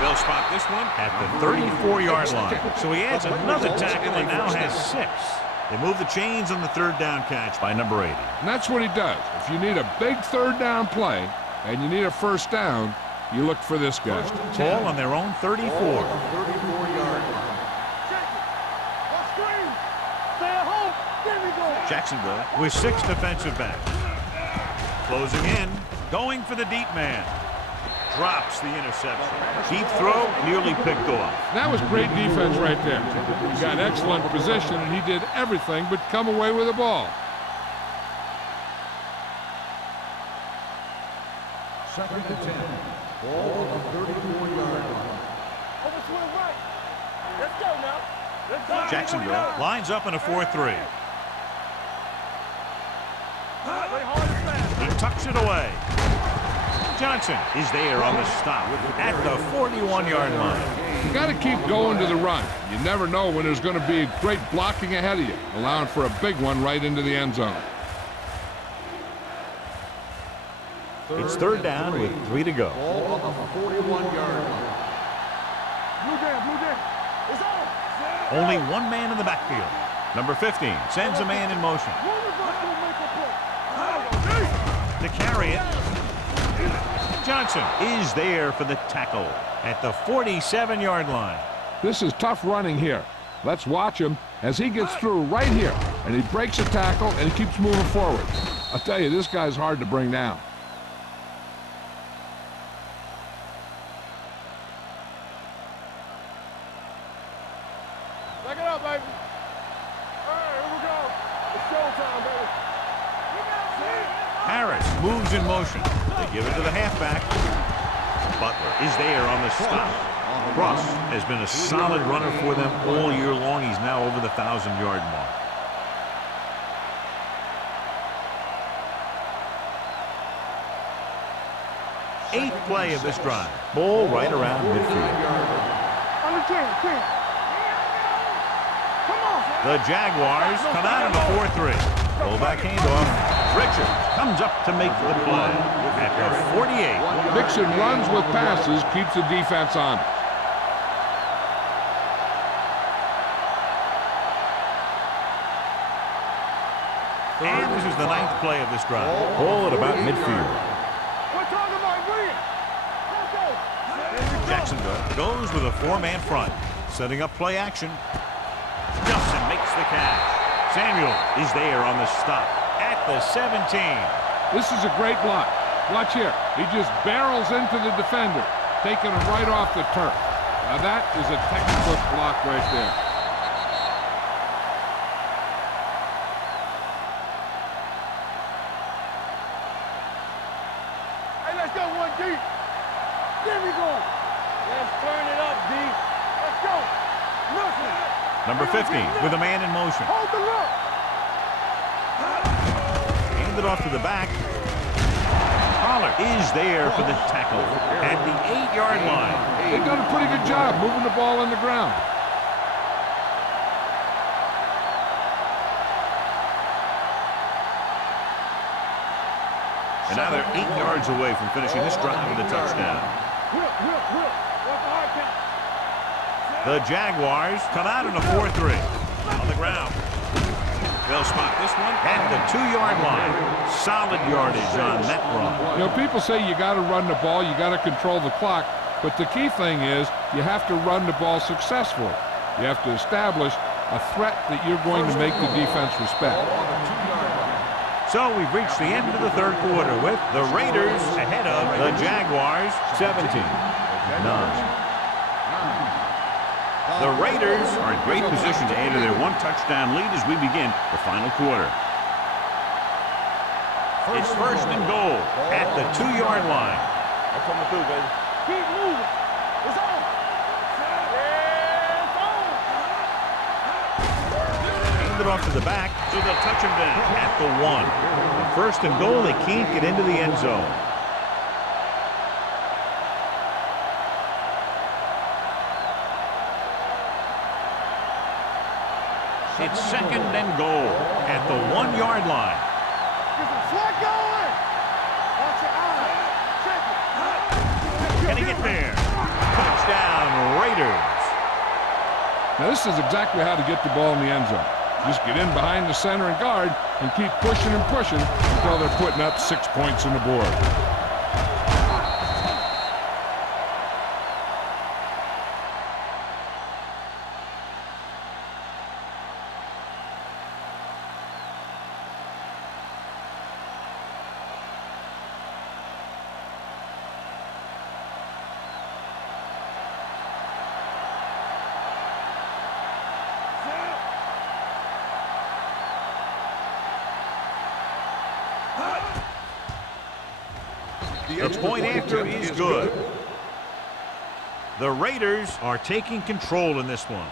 They'll spot this one at the 34-yard line. So he adds another tackle and now has 6. They move the chains on the 3rd down catch by number 80. And that's what he does. If you need a big 3rd down play and you need a 1st down, you look for this guy. Ball on their own 34. Ball on the 34-yard line. Let's screen. Stay at home. There we go. Jacksonville with 6 defensive backs. Closing in, going for the deep man. Drops the interception. Deep throw, nearly picked off. That was great defense right there. He got excellent position, and he did everything but come away with the ball. 2nd and 10. Ball on the 34-yard line. Over to the right. Let's go now. Let's go. Jacksonville lines up in a 4-3. Play hard and fast. He tucks it away. Johnson is there on the stop at the 41-yard line. You got to keep going to the run. You never know when there's going to be great blocking ahead of you, allowing for a big one right into the end zone. It's 3rd down with 3 to go. Ball on the 41-yard line. Blue down. It's on. Only one man in the backfield. Number 15 sends a man in motion. One of us will make a play. To carry it, Johnson is there for the tackle at the 47-yard line. This is tough running here. Let's watch him as he gets through right here, and he breaks a tackle and he keeps moving forward. I'll tell you, this guy's hard to bring down. Back it up, baby. All right, here we go. It's showtime, baby. Harris moves in motion. They give it to the halfback. Butler is there on the stop. Ross has been a solid runner for them all year long. He's now over the 1,000-yard mark. 8th play of this drive. Ball right around midfield. Under 10. Come on. The Jaguars come out in a 4-3. Fullback handoff. Richards comes up to make the play at the 48. Mixon runs with passes, keeps the defense on. And this is the 9th play of this drive. Ball at about midfield. We're talking about William. Let's go. Jacksonville goes with a 4-man front. Setting up play action. Nelson makes the catch. Samuel is there on the stop at the 17. This is a great block. Watch here. He just barrels into the defender, taking him right off the turf. Now that is a textbook block right there. Hey, let's go 1 deep. There we go. Let's turn it up, D. Let's go. Listen. Number 15 with a man in motion. Hold the look. Handed off to the back. Pollard is there for the tackle at the 8-yard line. They've done a pretty good job moving the ball on the ground. And now they're 8 yards away from finishing this drive with a touchdown. Whip. What's the hard count? The Jaguars come out in a 4-3 on the ground. They'll spot this one at the 2-yard line. Solid yardage on that run. You know, people say you got to run the ball, you got to control the clock, but the key thing is you have to run the ball successfully. You have to establish a threat that you're going to make the defense respect. So we've reached the end of the 3rd quarter with the Raiders ahead of the Jaguars 17-9. The Raiders are in great position to add to their 1-touchdown lead as we begin the final quarter. It's 1st and goal at the 2-yard line. I'm coming through, baby. Keep moving. It's on. Yeah, it's on. Handed off to the back, so they'll touch him down at the 1. The 1st and goal, they can't get into the end zone. It's 2nd and goal at the 1-yard line. Get some slack going. Watch your eyes. Check it. Can he get there? Touchdown, Raiders. Now this is exactly how to get the ball in the end zone. Just get in behind the center and guard and keep pushing and pushing until they're putting up 6 points on the board. The point after is good. The Raiders are taking control in this one.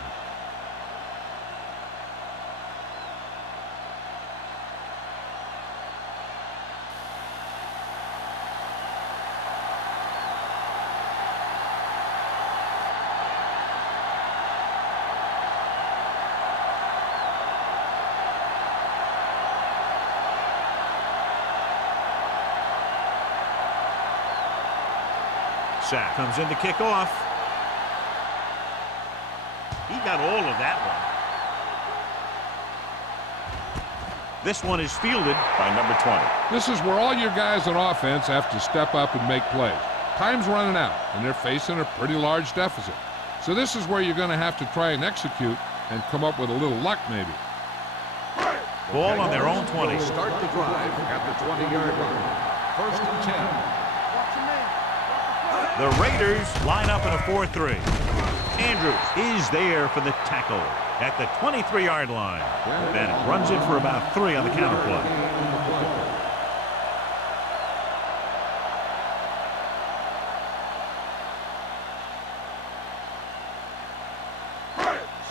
Sack comes in to kick off. He got all of that one. This one is fielded by number 20. This is where all your guys on offense have to step up and make plays. Time's running out, and they're facing a pretty large deficit. So this is where you're going to have to try and execute and come up with a little luck maybe. Ball on their own 20. Start the drive at the 20-yard line. 1st and 10. Watch your man. The Raiders line up in a 4-3. Andrews is there for the tackle at the 23-yard line. Bennett runs it for about 3 on the counter play.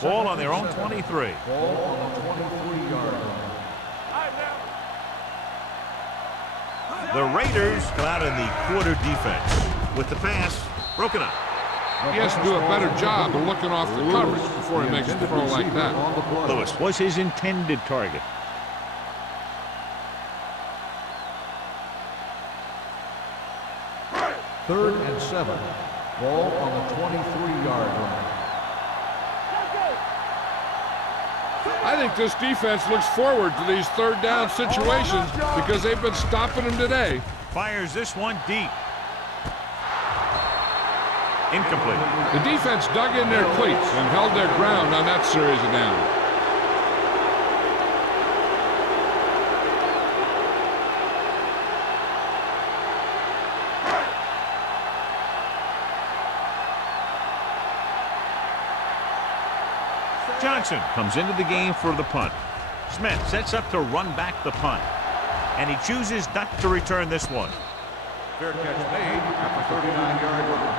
Ball on their own 23. Ball on the 23-yard line. All right, now. The Raiders come out in the quarter defense with the pass broken up. He has to do a better job of looking off the coverage before he makes a throw like that. Lewis was his intended target. Third and 7. Ball on the 23-yard line. I think this defense looks forward to these third down situations because they've been stopping them today. Fires this one deep. Incomplete. The defense dug in their cleats and held their ground on that series of downs. Johnson comes into the game for the punt. Smith sets up to run back the punt. And he chooses not to return this one. Fair catch made at the 39-yard line.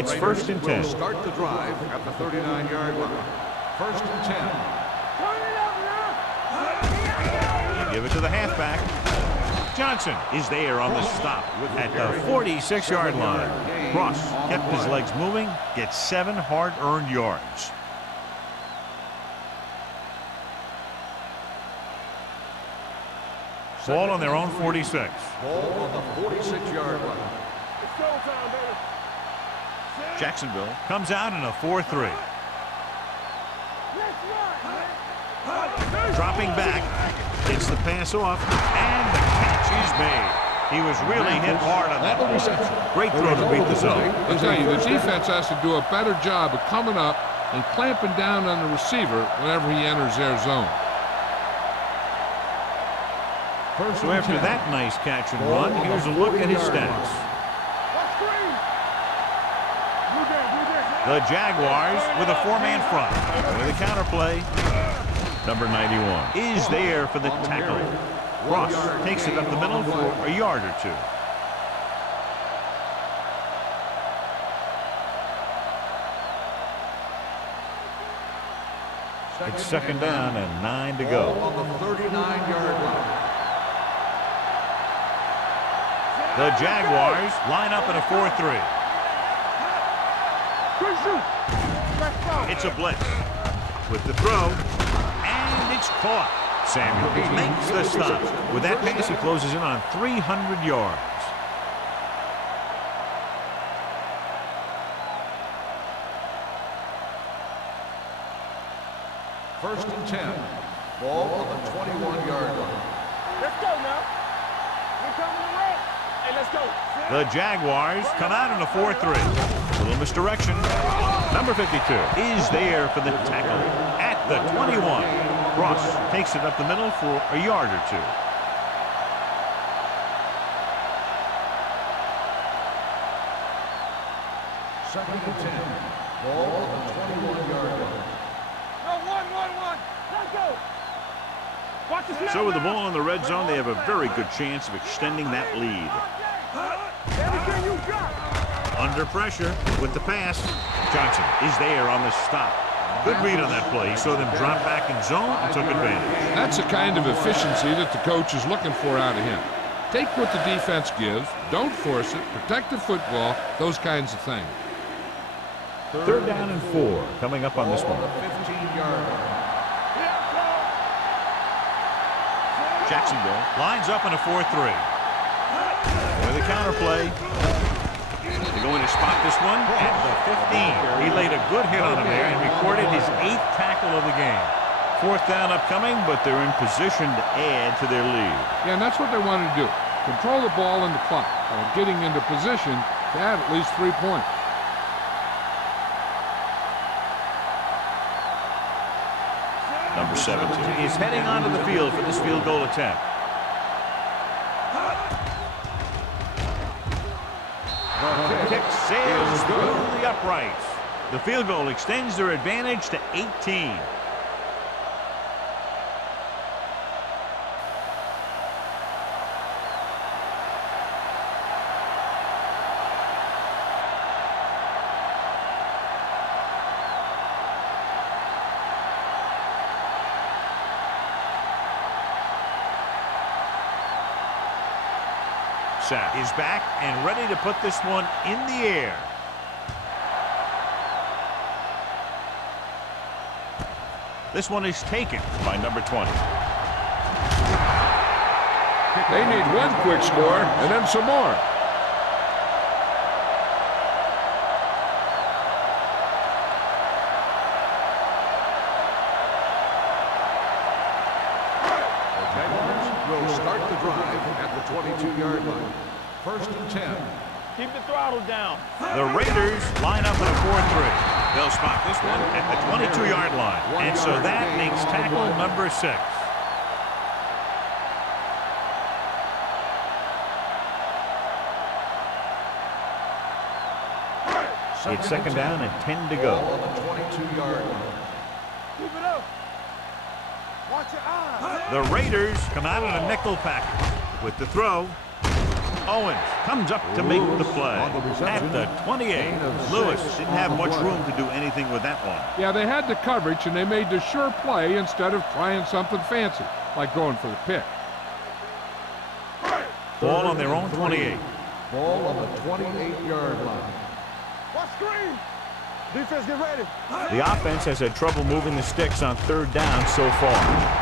It's first and 10. Will start the drive at the 39-yard line. First and 10. Give it to the halfback. Johnson is there on the stop at the 46-yard line. Cross kept his legs moving, gets 7 hard-earned yards. Ball on their own 46. Ball on the 46-yard line. Jacksonville comes out in a 4-3. Dropping back, gets the pass off, and the catch is made. He was really hit hard on that one. Great throw to beat the zone. I'll tell you, the defense has to do a better job of coming up and clamping down on the receiver whenever he enters their zone. So after that nice catch and run, here's a look at his stats. The Jaguars with a 4-man front. With a counterplay. Number 91 is there for the tackle. Ross takes it up the middle for a yard or two. It's second down and 9 to go. On the 39-yard line. The Jaguars line up in a 4-3. It's a blitz with the throw, and it's caught. Samuels makes the stop. With that pass, he closes in on 300 yards. First and 10. Ball on the 21-yard line. Let's go now. We're coming to red. Hey, let's go. The Jaguars come out in a 4-3. A little misdirection. Number 52 is there for the tackle at the 21. Ross takes it up the middle for a yard or two. Second and 10. Ball on the 21-yard line. No, one. Let's go. Watch the snap. So with the ball in the red zone, they have a very good chance of extending that lead. Everything you got. Under pressure with the pass. Johnson is there on the stop. Good read on that play. He saw them drop back in zone and took advantage. That's the kind of efficiency that the coach is looking for out of him. Take what the defense gives, don't force it, protect the football, those kinds of things. Third down and 4 coming up on this one. 15-yard line. Jacksonville lines up in a 4-3. With a counterplay. They're going to spot this one at the 15. He laid a good hit on him there and recorded his 8th tackle of the game. Fourth down upcoming, but they're in position to add to their lead. Yeah, and that's what they want to do. Control the ball and the clock while getting into position to add at least 3 points. Number 17 is heading onto the field for this field goal attempt. The kick sails through the uprights. The field goal extends their advantage to 18. sack, is back and ready to put this one in the air. This one is taken by number 20. They need one quick score and then some more. The Jaguars will start the drive at the 22-yard line. First and 10. Keep the throttle down. The Raiders line up in a 4-3. They'll spot this one at the 22-yard line. And so that makes tackle number 6. It's second down and 10 to go. On the 22-yard line. Keep it up. Watch your eyes. The Raiders come out in a nickel package with the throw. Owens comes up to make the play at the 28. Lewis didn't have much room to do anything with that one. Yeah, they had the coverage, and they made the sure play instead of trying something fancy, like going for the pick. Ball on their own 28. Ball on the 28-yard line. Watch screen. Defense, get ready. The offense has had trouble moving the sticks on third down so far.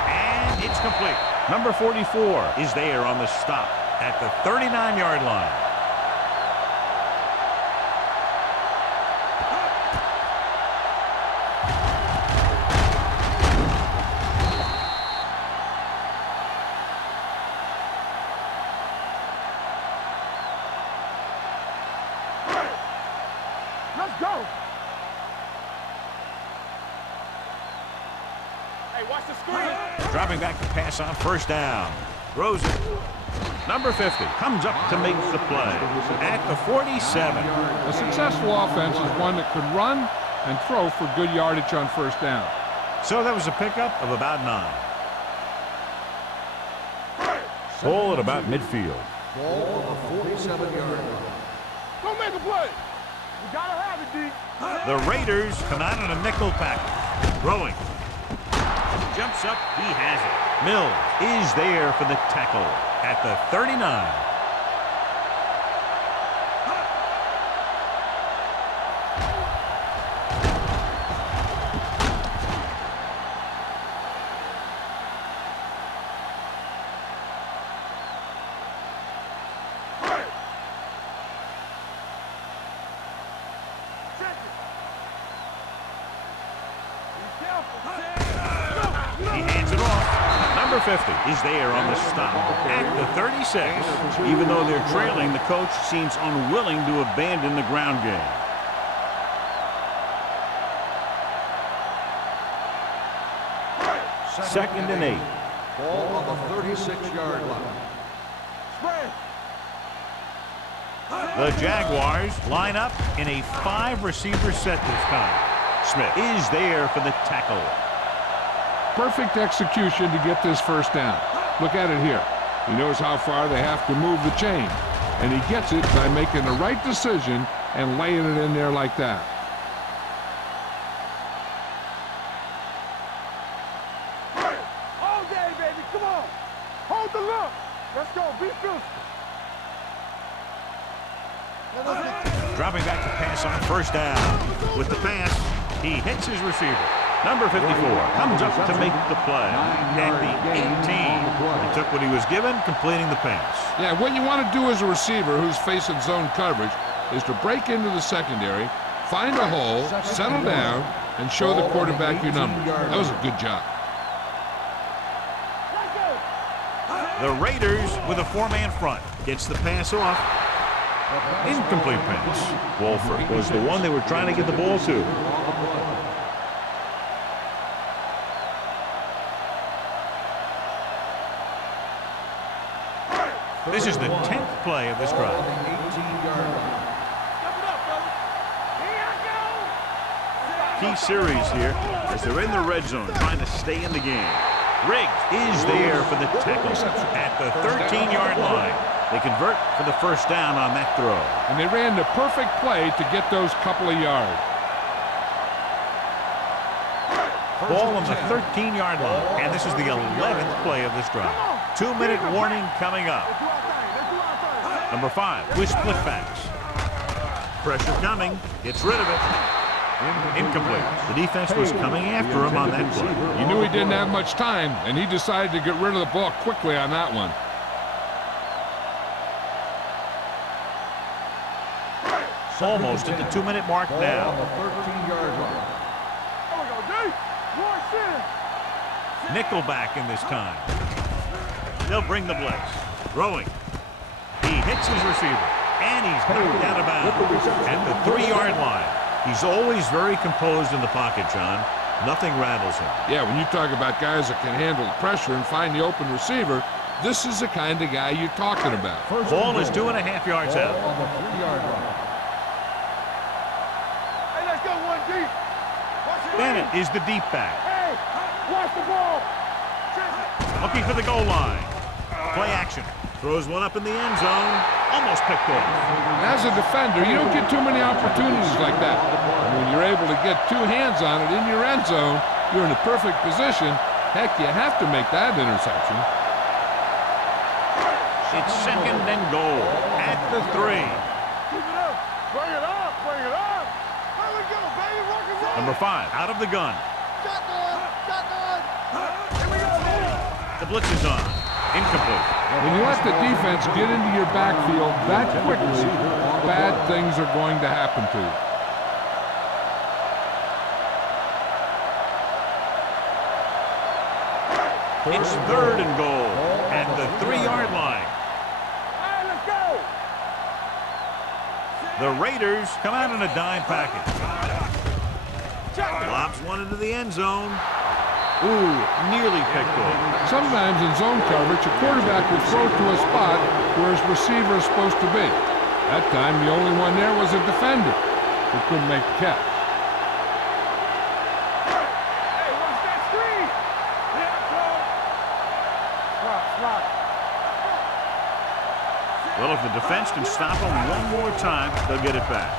And it's complete. Number 44 is there on the stop at the 39-yard line. Let's go. Hey, watch the screen. Dropping back to pass on first down. Throws it. Number 50 comes up to make the play at the 47. A successful offense is one that could run and throw for good yardage on first down. So that was a pickup of about 9. Ball at about midfield. Ball on the 47-yard line. Don't make a play. You gotta have it, D. The Raiders come out in a nickel package. Throwing. Jumps up. He has it. Mills is there for the tackle at the 39. He hands it off. Number 50 is there on the stop at the 36. Even though they're trailing, the coach seems unwilling to abandon the ground game. Second and 8. Ball on the 36-yard line. Spread. The Jaguars line up in a 5-receiver set this time. Smith is there for the tackle. Perfect execution to get this first down. Look at it here. He knows how far they have to move the chain, and he gets it by making the right decision and laying it in there like that. All day, baby. Come on. Hold the look. Let's go. Be filthy. Dropping back to pass on first down. With the pass, he hits his receiver. Number 54 comes up to make the play at the 18. He took what he was given, completing the pass. Yeah, what you want to do as a receiver who's facing zone coverage is to break into the secondary, find a hole, settle down, and show the quarterback your numbers. That was a good job. The Raiders with a 4-man front. Gets the pass off. Incomplete pass. Wolford was the one they were trying to get the ball to. This is the 10th play of this drive. Key series here as they're in the red zone trying to stay in the game. Riggs is there for the tackle at the 13-yard line. They convert for the first down on that throw. And they ran the perfect play to get those couple of yards. Ball on the 13-yard line. And this is the 11th play of this drive. 2-minute warning coming up. Number 5 with split backs. Pressure coming. Gets rid of it. Incomplete. The defense was coming after him on that play. You knew he didn't have much time, and he decided to get rid of the ball quickly on that one. Almost at the 2-minute mark now. On the 13-yard line. There we go, D. Watch this. Nickelback in this time. They'll bring the blitz. Throwing. He hits his receiver. And he's knocked out of bounds at the 3-yard line. He's always very composed in the pocket, John. Nothing rattles him. Yeah, when you talk about guys that can handle the pressure and find the open receiver, this is the kind of guy you're talking about. Ball is 2.5 yards out. On the 3-yard line. Hey, let's go one deep. Watch it. Bennett is the deep back. Hey, watch the ball. Looking for the goal line. Play action. Throws one up in the end zone. Almost picked off. As a defender, you don't get too many opportunities like that. And when you're able to get 2 hands on it in your end zone, you're in a perfect position. Heck, you have to make that interception. It's 2nd and goal at the 3. Keep it up. Bring it up. Bring it up. There we go, baby. Rock and roll. Number 5 out of the gun. Shotgun. Shotgun. Here we go, baby. The blitz is on. Incomplete. When you let the defense get into your backfield that quickly, bad things are going to happen to you. It's 3rd and goal at the 3-yard line. All right, let's go. The Raiders come out in a dime package. Lobs one into the end zone. Ooh, nearly picked off. Sometimes in zone coverage, a quarterback will throw to a spot where his receiver is supposed to be. That time, the only one there was a defender who couldn't make the catch. Hey, watch that screen. Yeah, slot. Slot. Well, if the defense can stop him one more time, they'll get it back.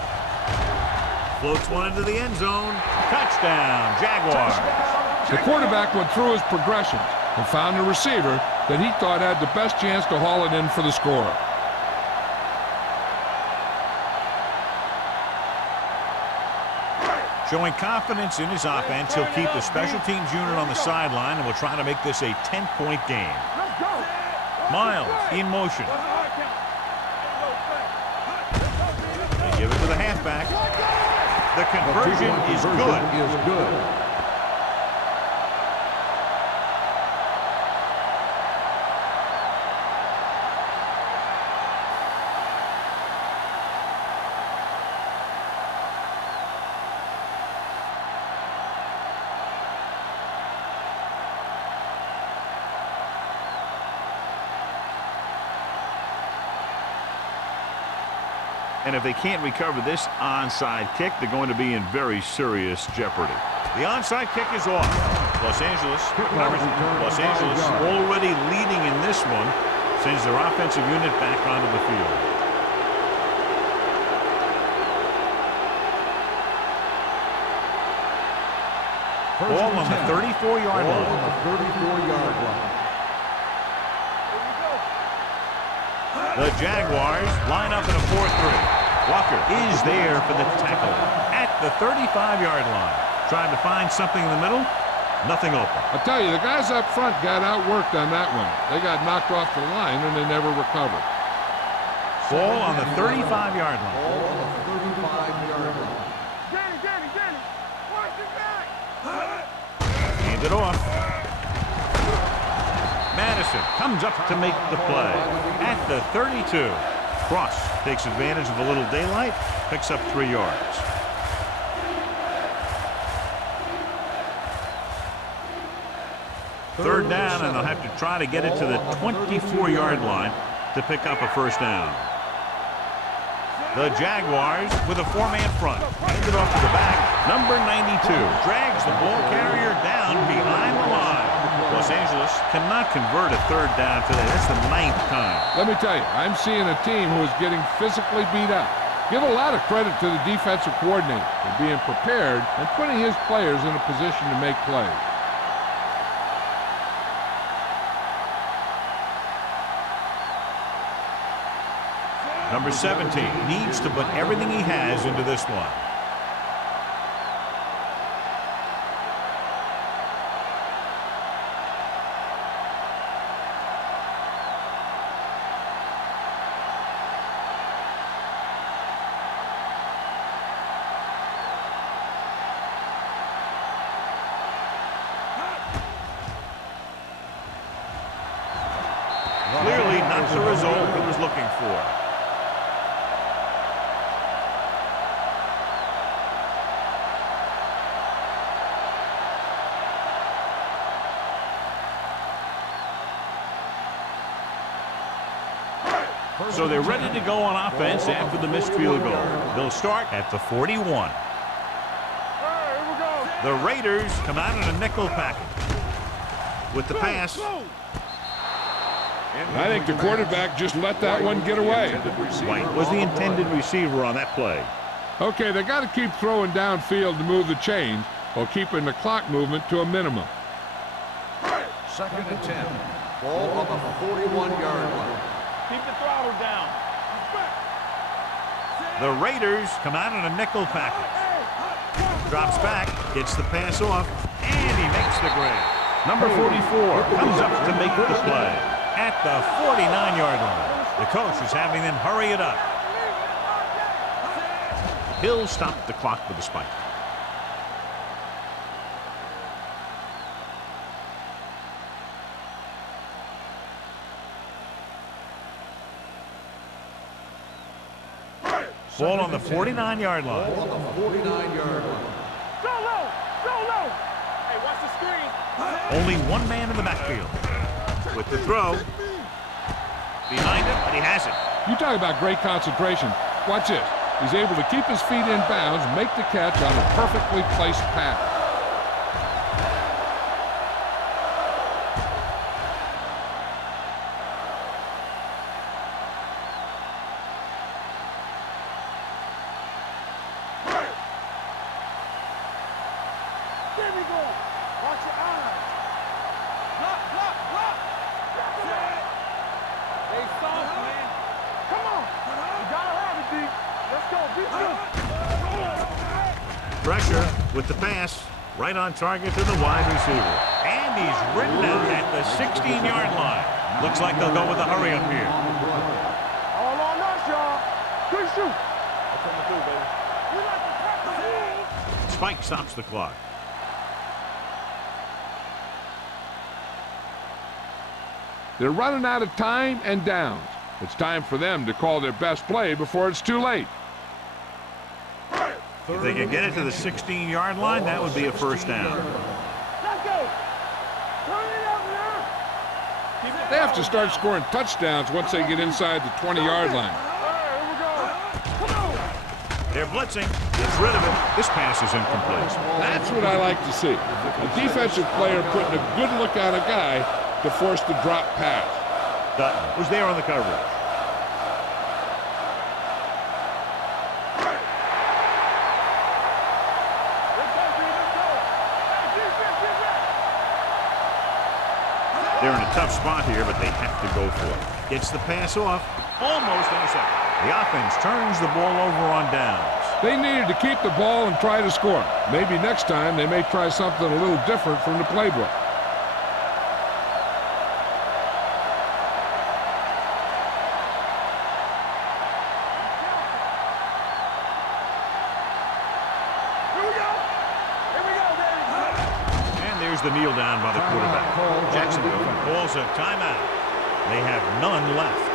Floats one into the end zone. Touchdown, Jaguars. The quarterback went through his progressions and found a receiver that he thought had the best chance to haul it in for the score. Showing confidence in his offense, he'll keep the special teams unit on the sideline and will try to make this a 10-point game. Let's go. Miles in motion. They give it to the halfback. The conversion is good. And if they can't recover this onside kick, they're going to be in very serious jeopardy. The onside kick is off. Los Angeles already leading in this one, sends their offensive unit back onto the field. Ball on the 34-yard line. The Jaguars line up in a 4-3. Walker is there for the tackle at the 35-yard line. Trying to find something in the middle. Nothing open. I'll tell you, the guys up front got outworked on that one. They got knocked off the line and they never recovered. Ball on the 35-yard line. Danny. Watch it back. Hand it off. Madison comes up to make the play at the 32. Cross takes advantage of a little daylight, picks up 3 yards. Third down, and they'll have to try to get it to the 24-yard line to pick up a first down. The Jaguars with a 4-man front. Hand it off to the back. Number 92 drags the ball carrier down behind the line. Los Angeles cannot convert a third down today. That's the 9th time. Let me tell you, I'm seeing a team who is getting physically beat up. Give a lot of credit to the defensive coordinator for being prepared and putting his players in a position to make plays. Number 17 needs to put everything he has into this one. Clearly not the result he was looking for. So they're ready to go on offense after the missed field goal. They'll start at the 41. The Raiders come out in a nickel package. With the pass. I think the quarterback just let that one get away. White was the intended receiver on that play. Okay, they got to keep throwing downfield to move the chains while keeping the clock movement to a minimum. 2nd and 10. Ball on the 41-yard line. Keep the throttle down. The Raiders come out in a nickel package. Drops back, gets the pass off, and he makes the grab. Number 44 comes up to make the play at the 49-yard line. The coach is having them hurry it up. He'll stop the clock with a spike. Ball on the 49-yard line. Ball on the 49-yard line. Go low! Go low! Hey, watch the screen. Only one man in the backfield. With the throw. Behind him, but he has it. You talk about great concentration. Watch this. He's able to keep his feet in bounds, make the catch on a perfectly placed pass. There we go. Watch your eyes. Block, block, block. Stay soft, man. Come on. You gotta have it, D. Let's go. Beat you. Pressure with the pass. Right on target to the wide receiver. And he's ridden out at the 16-yard line. Looks like they'll go with a hurry up here. All on us, y'all. Good shoot. I'm coming through, baby. We like to practice. Spike stops the clock. They're running out of time and downs. It's time for them to call their best play before it's too late. If they can get it to the 16-yard line, that would be a first down. Let's go. Turn it up now. They have to start scoring touchdowns once they get inside the 20-yard line. All right, here we go. Come on. They're blitzing. Gets rid of it. This pass is incomplete. That's what I like to see. A defensive player putting a good look at a guy to force the drop pass. Dutton was there on the coverage. They're in a tough spot here, but they have to go for it. Gets the pass off. Almost intercepted. The offense turns the ball over on downs. They needed to keep the ball and try to score. Maybe next time they may try something a little different from the playbook. The kneel down by the quarterback. Jacksonville calls a timeout. They have none left.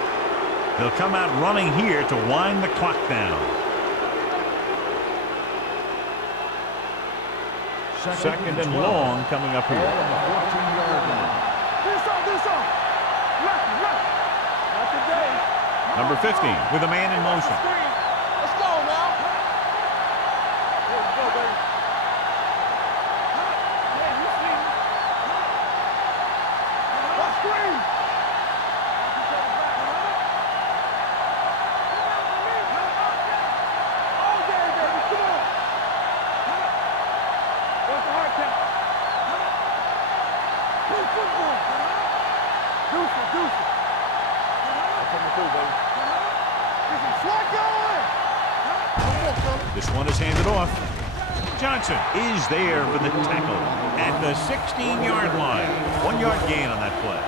They'll come out running here to wind the clock down. Second and long coming up here. This on. Left. Not today. Number 15 with a man in motion. Let's go now. Here we go, baby. This one is handed off. Johnson is there for the tackle at the 16-yard line. 1-yard gain on that play.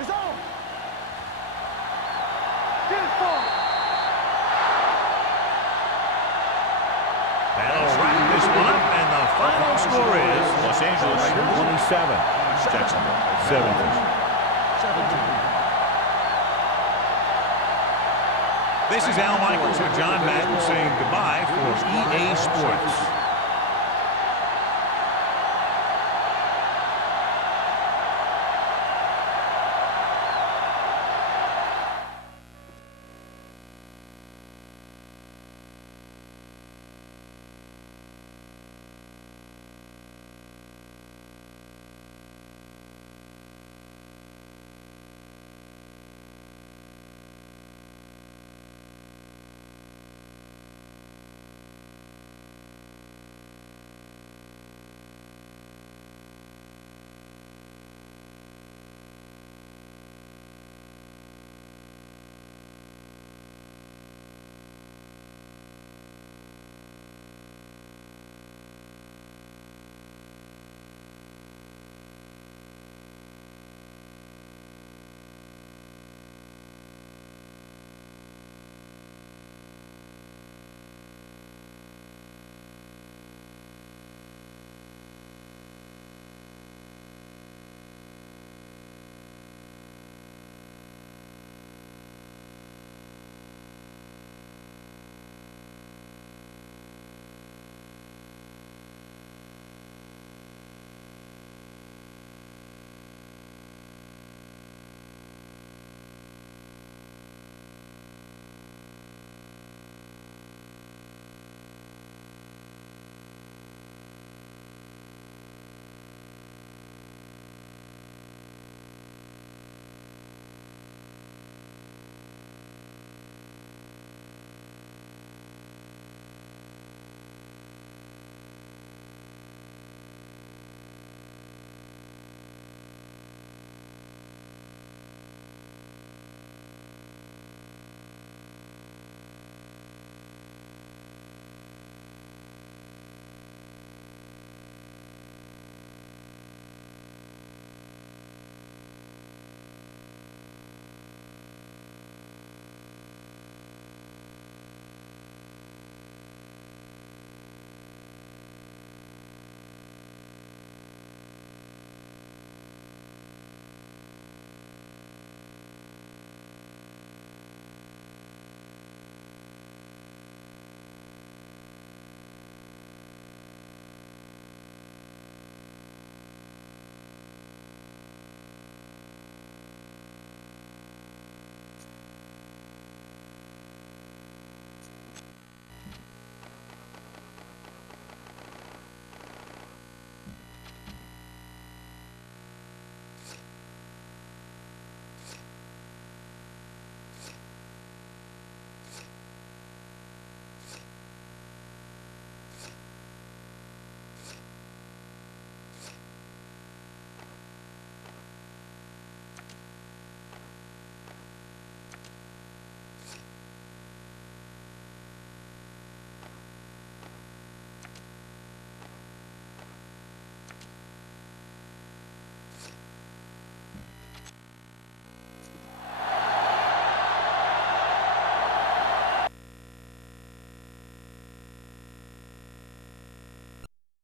It's on. Get it forward. That'll wrap this one up, and the final score is Los Angeles 27, Jacksonville 17. This is Al Michaels and John Madden saying goodbye for EA Sports.